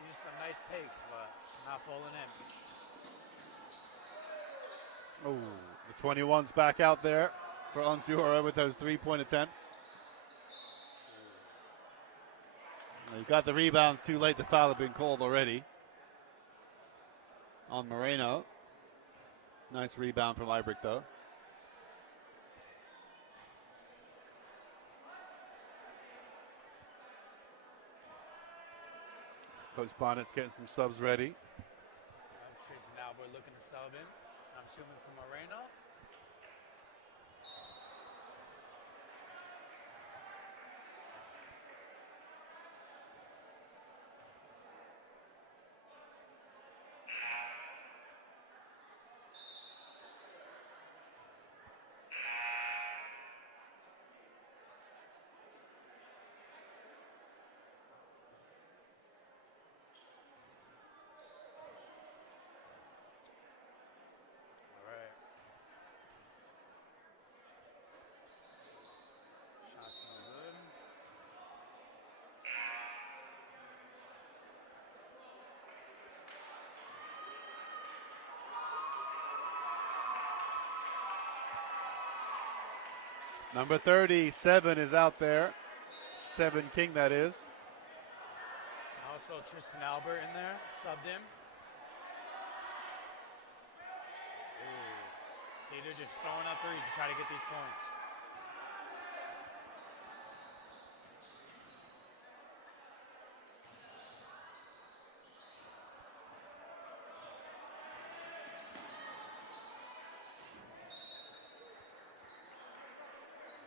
These are some nice takes, but not falling in. Oh, the 21's back out there for Onteora with those three-point attempts. He got the rebounds too late. The foul had been called already on Moreno. Nice rebound from Ibrick, though. Coach Bonnet's getting some subs ready. Tristan Albert looking to sub in. I'm assuming for Moreno. Number 37 is out there. 7 King, that is. Also Tristan Albert in there, subbed him. Ooh. See, they're just throwing up threes to try to get these points.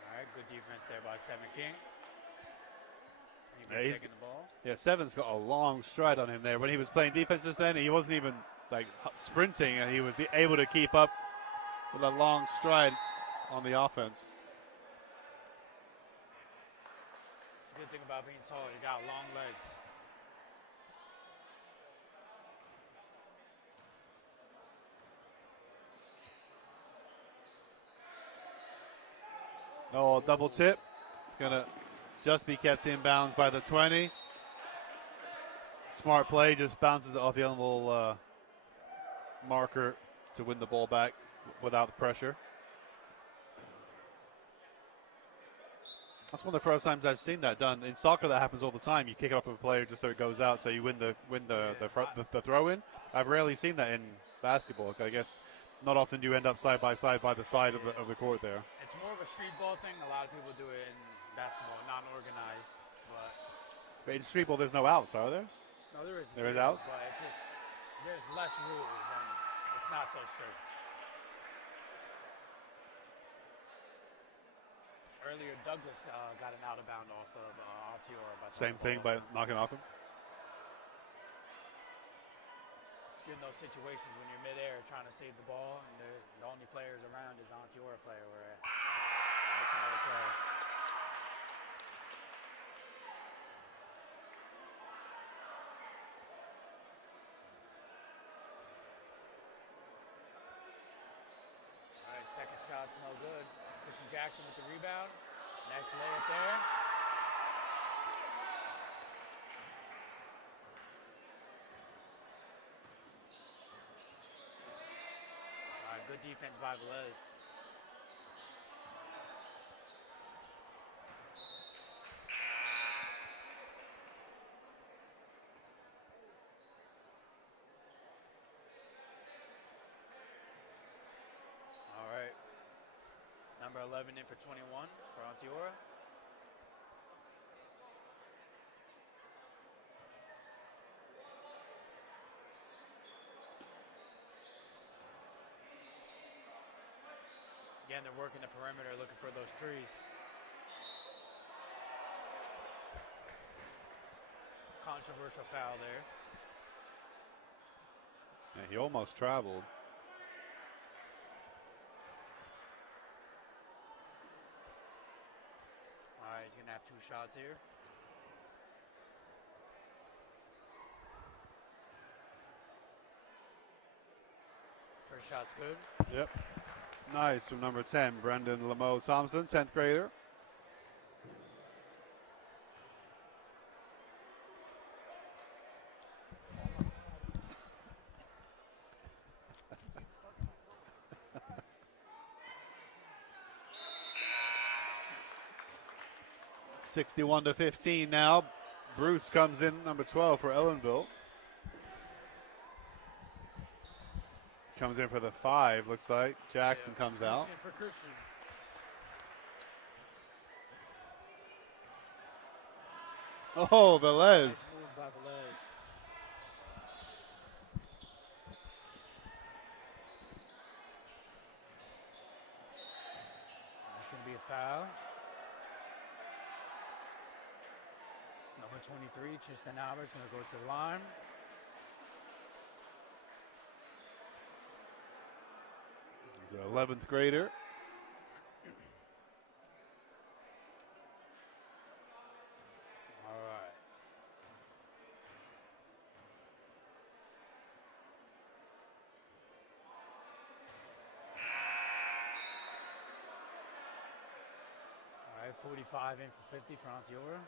All right, good defense there by 7 King. Yeah, Taking the ball. Yeah, 7's got a long stride on him there. When he was playing defense just then, he wasn't even like sprinting, and he was able to keep up with a long stride on the offense. It's a good thing about being tall. You got long legs. Oh, double tip. It's going to just be kept in bounds by the 20. Smart play, just bounces it off the Ellenville marker to win the ball back without the pressure. That's one of the first times I've seen that done. In soccer, that happens all the time. You kick it off of a player just so it goes out, so you win the throw-in. I've rarely seen that in basketball. I guess not often do you end up side by side by the side of the court there. It's more of a street ball thing. A lot of people do it in basketball, non-organized. But in street ball, there's no outs, are there? No, there is. There is outs? But it's just, there's less rules, and it's not so strict. Earlier, Douglas got an out of bound off of Onteora. Same thing by knocking off him? It's good in those situations when you're midair trying to save the ball, and the only players around is Onteora player where they can other player. All right, second shot's no good. Christian Jackson with the rebound. Nice layup there. All right, good defense by Velez. All right. Number 11 in for 21 for Onteora. Again, they're working the perimeter, looking for those threes. Controversial foul there. Yeah, he almost traveled. All right, he's going to have 2 shots here. First shot's good. Yep. Nice from number 10, Brendan Lamo Thompson, 10th grader. (61-15) now. Bruce comes in, number 12 for Ellenville. Comes in for the 5, looks like. Jackson comes out. For Christian. Oh, Velez. Nice move by Velez. That's going to be a foul. Number 23, Tristan Albert's going to go to the line. He's an 11th grader. All right. All right, 45 in for 50 for Onteora.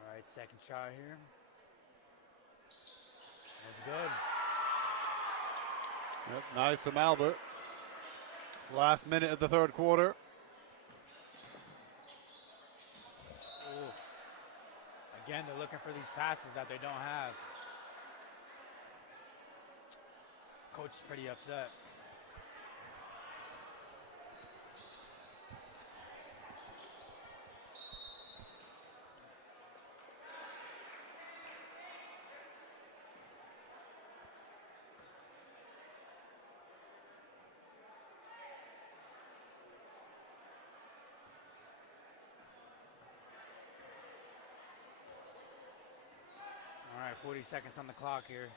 All right, second shot here. That's good. Yep, nice from Albert. Last minute of the third quarter. Ooh. Again, they're looking for these passes that they don't have. Coach is pretty upset. All right, 40 seconds on the clock here.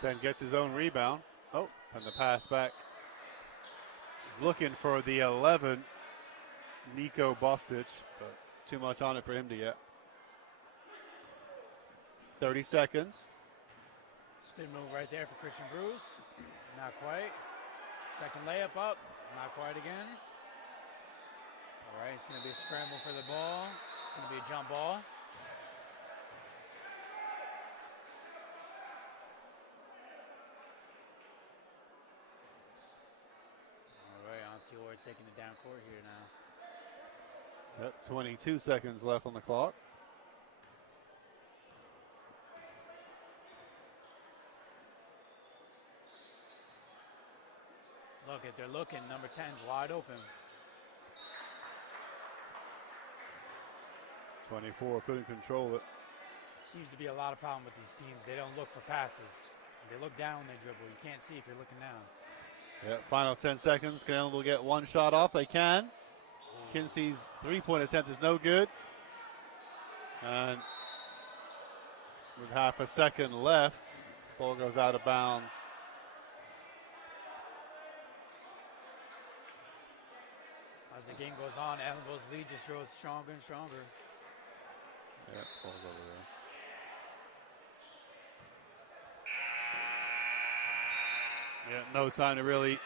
10 gets his own rebound. Oh, and the pass back. He's looking for the 11, Nico Bostich, but too much on it for him to get. 30 seconds. Spin move right there for Christian Bruce. Not quite. Second layup up. Not quite again. All right, it's going to be a scramble for the ball. It's going to be a jump ball. Onteora taking it down court here now. Yep, 22 seconds left on the clock. Look, if they're looking, number 10's wide open. 24 couldn't control it. Seems to be a lot of problem with these teams. They don't look for passes. They look down when they dribble. You can't see if you're looking down. Yeah, final 10 seconds. Canelo will get one shot off. They can. Kinsey's three-point attempt is no good. And with half a second left, ball goes out of bounds. As the game goes on, Ellenville's lead just grows stronger and stronger. Yeah, ball's over there. Yeah, no time to really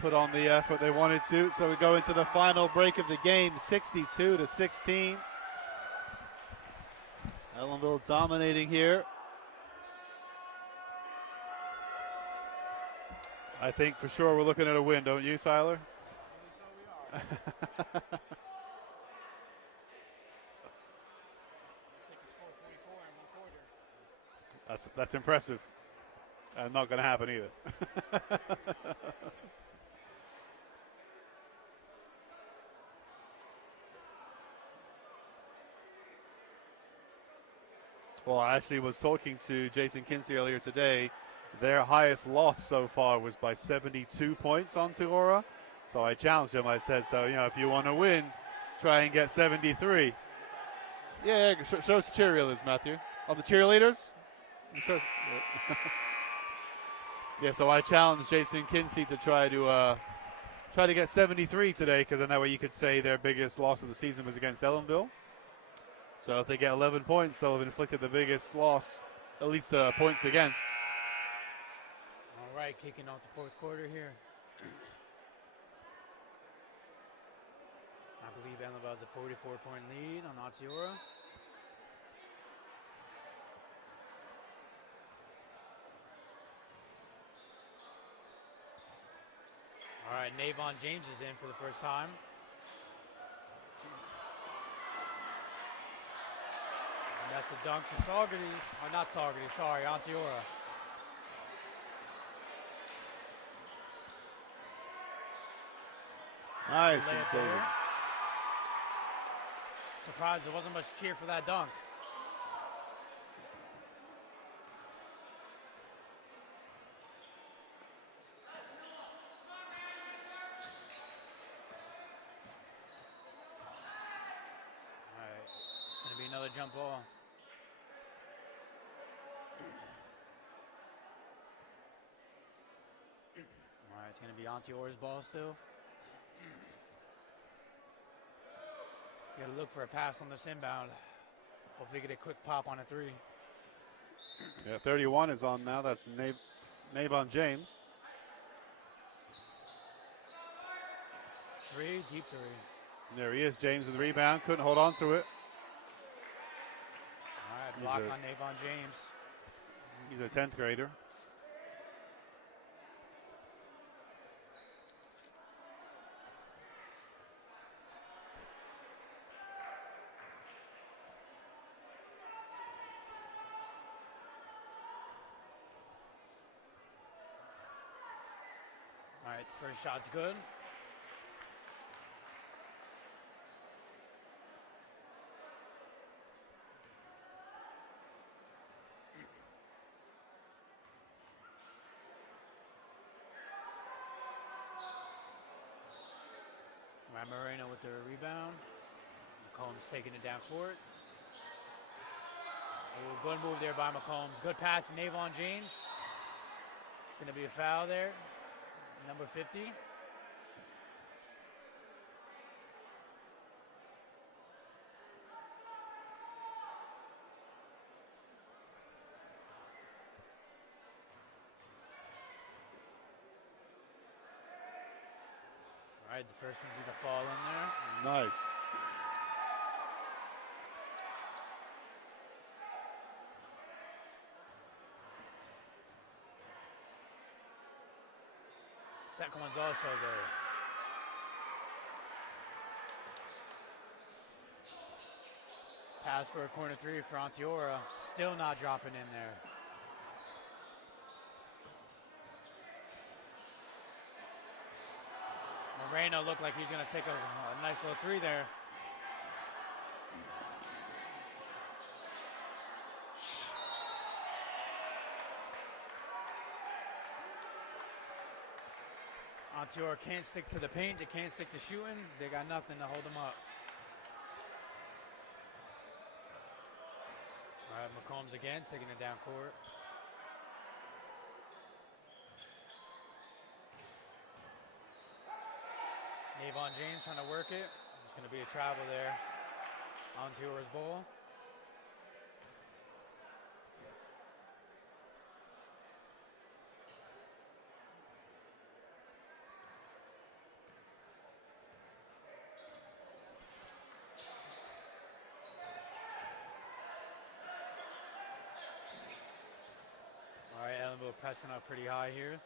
put on the effort they wanted to. So we go into the final break of the game, 62-16. Ellenville dominating here. I think for sure we're looking at a win, don't you, Tyler? So we are. That's impressive. Not going to happen either. Well, I actually was talking to Jason Kinsey earlier today. Their highest loss so far was by 72 points on Onteora. So I challenged him. I said, so, you know, if you want to win, try and get 73. Yeah, show us the cheerleaders, Matthew. On the cheerleaders? Yeah, so I challenged Jason Kinsey to try to get 73 today, because then that way you could say their biggest loss of the season was against Ellenville. So if they get 11 points, they'll have inflicted the biggest loss, at least points against. All right, kicking off the fourth quarter here. I believe Ellenville has a 44-point lead on Onteora. All right, Navon James is in for the first time. And that's a dunk for Saugerties. Or not Saugerties, sorry, Onteora. Nice. Surprised there wasn't much cheer for that dunk. Another jump ball. All right, it's going to be Onteora's ball still. You got to look for a pass on this inbound. Hopefully get a quick pop on a three. Yeah, 31 is on now. That's Navon James. Three, deep three. And there he is, James with the rebound. Couldn't hold on to it. Block on Navon James. He's a 10th grader. All right, first shot's good. Moreno with the rebound. McCombs taking it down court. Ooh, good move there by McCombs. Good pass to Navon James. It's going to be a foul there. Number 50. All right, the first one's going to fall in there. Nice. Second one's also good. Pass for a corner three for Onteora. Still not dropping in there. Moreno looked like he's going to take a nice little three there. Onteora can't stick to the paint. They can't stick to shooting. They got nothing to hold them up. All right, McCombs again, taking it down court. Navon James trying to work it. It's going to be a travel there. Onteora's ball. All right, Ellenville pressing up pretty high here.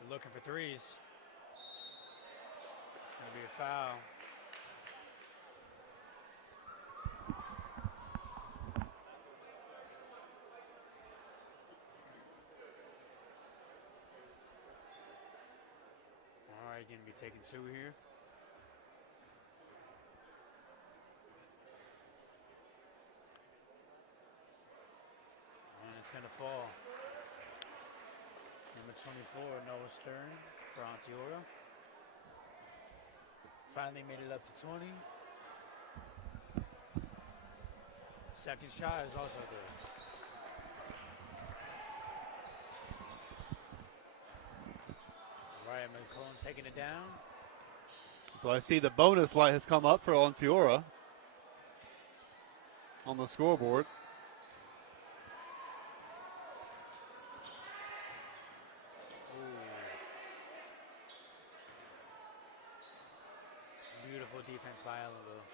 They're looking for threes. It's going to be a foul. All right, going to be taking two here. And it's going to fall. Number 24, Noah Stern for Onteora. Finally made it up to 20. Second shot is also good. All right, McCombs taking it down. So I see the bonus light has come up for Onteora on the scoreboard. Beautiful defense by Ellenville.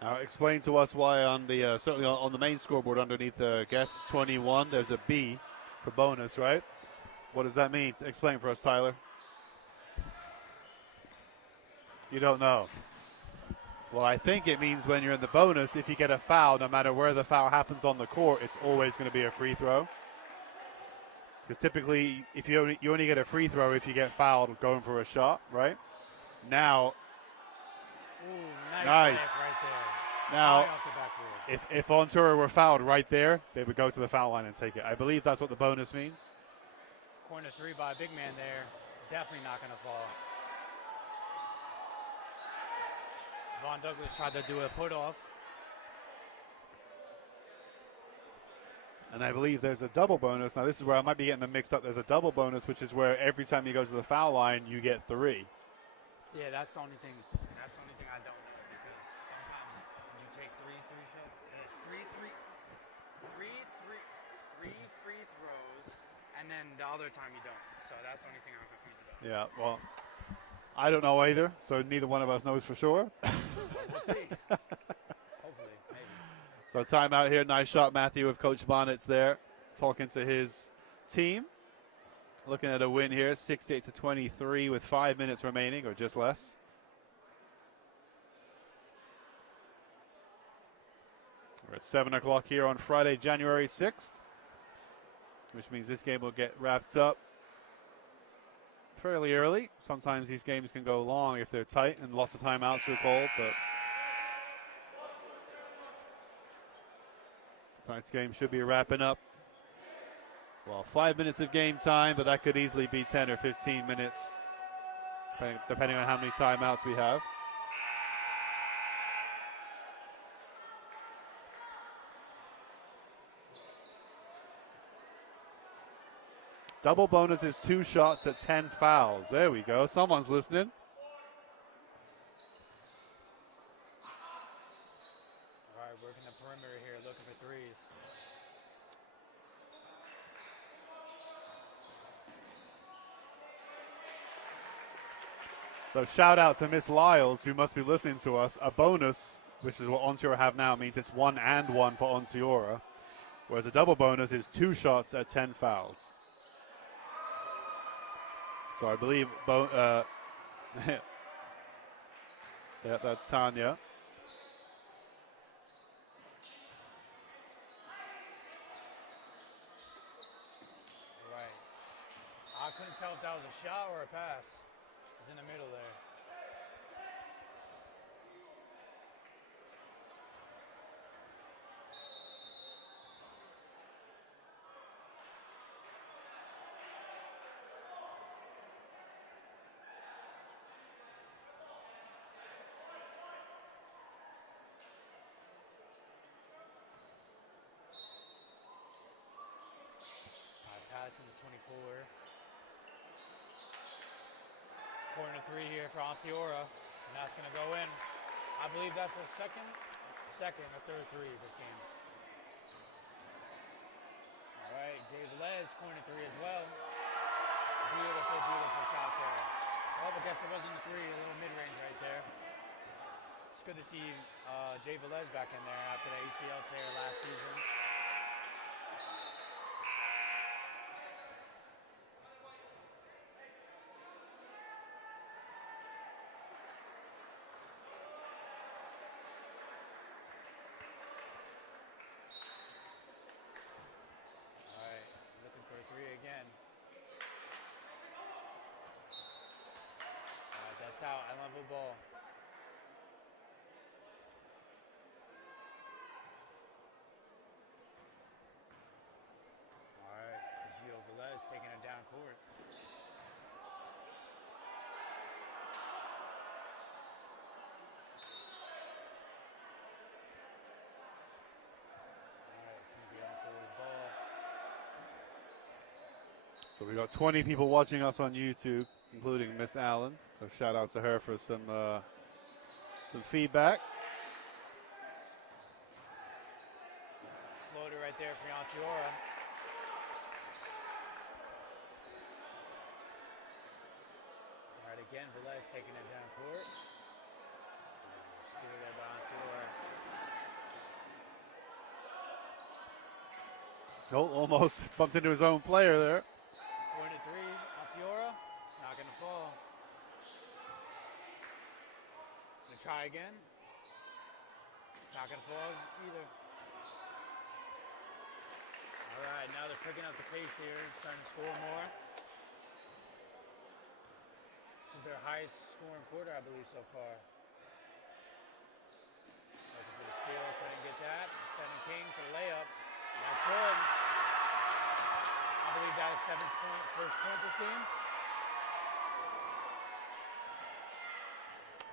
Now explain to us why on the certainly on the main scoreboard underneath the guests 21 there's a B for bonus, right? What does that mean? Explain for us, Tyler. You don't know. Well, I think it means when you're in the bonus, if you get a foul, no matter where the foul happens on the court, it's always going to be a free throw. Because typically, if you only get a free throw if you get fouled going for a shot, right? Now, Ooh, nice. Right there. Now, Right off the backboard. if Onteora were fouled right there, they would go to the foul line and take it. I believe that's what the bonus means. Corner three by a big man there. Definitely not going to fall. Von Douglas tried to do a put-off. And I believe there's a double bonus. Now, this is where I might be getting them mixed up. There's a double bonus, which is where every time you go to the foul line, you get three. Yeah, that's the only thing. That's the only thing I don't know, because sometimes you take three free and then the other time you don't. So that's the only thing I'm confused about. Yeah, well, I don't know either, so neither one of us knows for sure. We'll see. Hopefully, maybe. So timeout here. Nice shot, Matthew, with Coach Bonnets there, talking to his team. Looking at a win here, 68-23 with 5 minutes remaining, or just less. We're at 7 o'clock here on Friday, January 6th, which means this game will get wrapped up fairly early. Sometimes these games can go long if they're tight and lots of timeouts are called, but tonight's game should be wrapping up. Well, 5 minutes of game time, but that could easily be 10 or 15 minutes, depending on how many timeouts we have. Double bonus is 2 shots at 10 fouls. There we go. Someone's listening. All right, working the perimeter here, looking for threes. So shout out to Miss Lyles, who must be listening to us. A bonus, which is what Onteora have now, means it's 1 and 1 for Onteora, whereas a double bonus is 2 shots at 10 fouls. So I believe, yeah, that's Tanya. Right. I couldn't tell if that was a shot or a pass. It's in the middle there. Passing to 24. Corner 3 here for Onteora, and that's going to go in. I believe that's the second or third three of this game. All right, Jay Velez, corner 3 as well. Beautiful, beautiful shot there. Well, I guess it wasn't a 3, a little mid-range right there. It's good to see Jay Velez back in there after the ACL tear last season. Again. All right, that's out. Ellenville ball. All right, Gio Velez taking it down court. All right, it's going to be Onteora's ball. So we got 20 people watching us on YouTube, including Miss Allen. So shout out to her for some feedback. Floater right there for Onteora. All right, again, Velez taking it down court. Steal there by Onteora. Oh, almost bumped into his own player there. Corner 3, Onteora. It's not going to fall. Going to try again. It's not going to fall either. All right, now they're picking up the pace here, starting to score more. This is their highest scoring quarter, I believe, so far. Looking for the steal, couldn't get that. Seven King for the layup. That's good. I believe that is Seven's first point this game.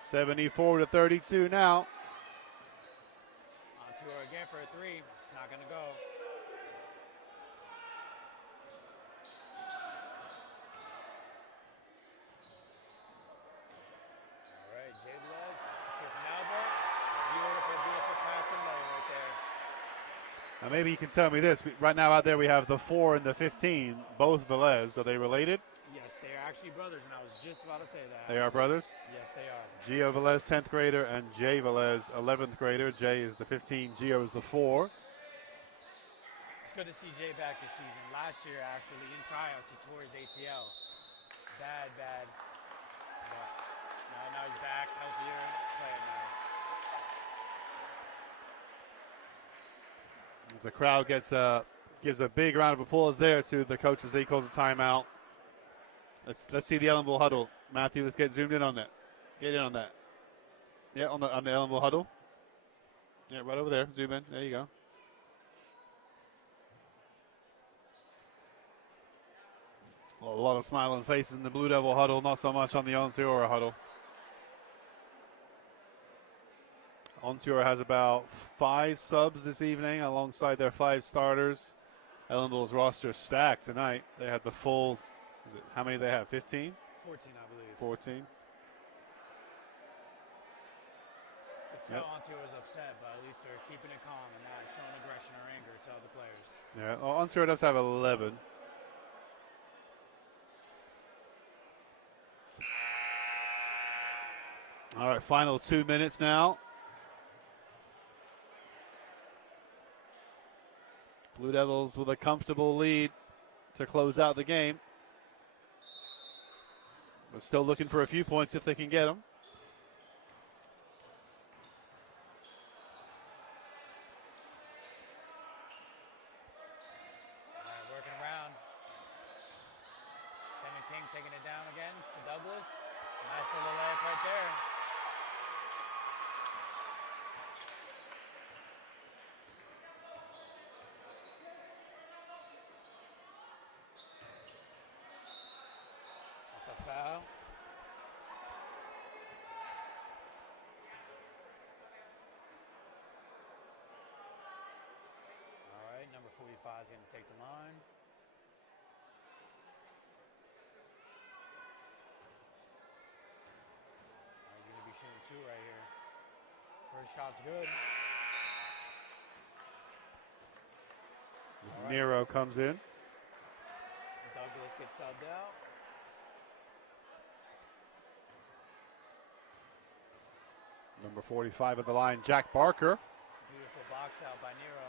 74-32 now. Onteora again for a 3. It's not going to go. All right, Jay Velez, kiss an elbow. Beautiful, beautiful pass and lay right there. Maybe you can tell me this. Right now out there we have the 4 and the 15, both Velez. Are they related? Yes, they are actually brothers, and I was just about to say that. They are brothers? Yes, they are. Gio Velez, 10th grader, and Jay Velez, 11th grader. Jay is the 15, Gio is the 4. It's good to see Jay back this season. Last year, actually, in tryouts, he tore his ACL. Bad. But now he's back, healthier, playing now. As the crowd gives a big round of applause there to the coach as he calls a timeout. Let's see the Ellenville huddle. Matthew, let's get zoomed in on that. Get in on that. Yeah, on the Ellenville huddle. Yeah, right over there. Zoom in. There you go. A lot of smiling faces in the Blue Devil huddle, not so much on the Onteora huddle. Onteora has about 5 subs this evening alongside their 5 starters. Ellenville's roster stacked tonight. They had the full, how many do they have, 15? 14, I believe. 14. You could tell Onteora's upset, but at least they're keeping it calm and not showing aggression or anger to other players. Yeah, well, Onteora does have 11. All right, final 2 minutes now. Blue Devils with a comfortable lead to close out the game. We're still looking for a few points if they can get them. All right, working around. Simon King taking it down again to Douglas. Nice little layup right there. That's a foul. All right, number 45 is going to take the line. He's going to be shooting 2 right here. First shot's good. Right. Nero comes in. Douglas gets subbed out. Number 45 at the line, Jack Barker. Beautiful box out by Nero.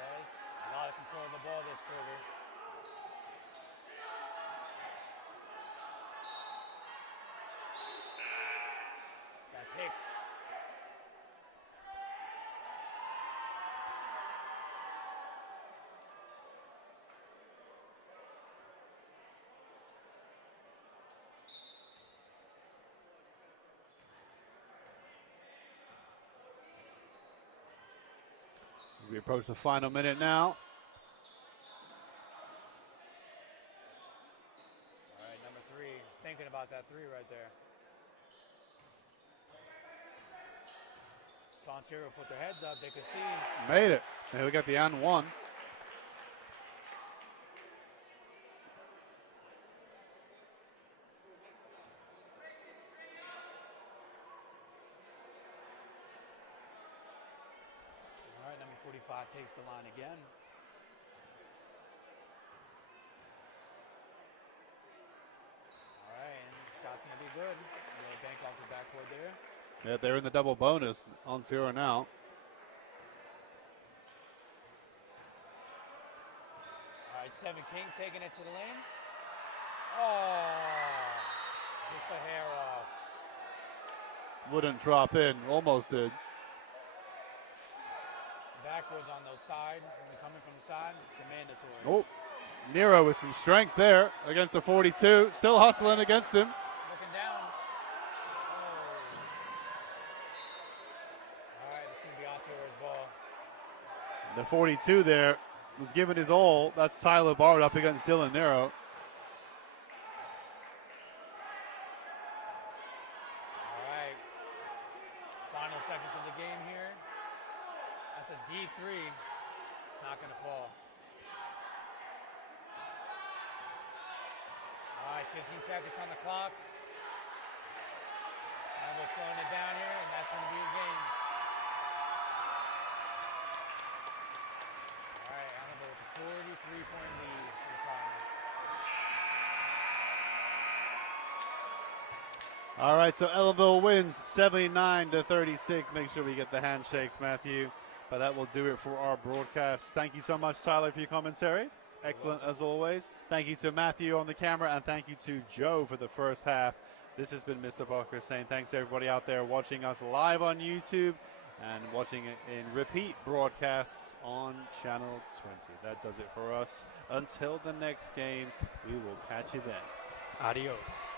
A lot of control of the ball this quarter. That pick. As we approach the final minute now. All right, number 3. He's thinking about that 3 right there. Onteora put their heads up. They could see. Made it. And we got the and 1. All right, number 45 takes the line again. All right, and the shot's going to be good. Bank off the backboard there. Yeah, they're in the double bonus. Onteora now. All right, Seven King taking it to the lane. Oh, just a hair off. Wouldn't drop in. Almost did. Backwards on those side. When they're coming from the side, it's a mandatory. Oh, Nero with some strength there against the 42. Still hustling against him. Looking down. Oh. All right, it's going to be Onteora's ball. The 42 there was giving his all. That's Tyler Bard up against Dylan Nero. All right. Final seconds of the game here. That's a deep 3. It's not going to fall. All right, 15 seconds on the clock. And we're slowing it down here, and that's going to be a game. All right, so Ellenville wins 79-36. Make sure we get the handshakes, Matthew. But that will do it for our broadcast. Thank you so much, Tyler, for your commentary. Excellent as always. Thank you to Matthew on the camera, and thank you to Joe for the first half. This has been Mr. Buckler saying thanks to everybody out there watching us live on YouTube and watching it in repeat broadcasts on Channel 20. That does it for us. Until the next game, we will catch you then. Adios.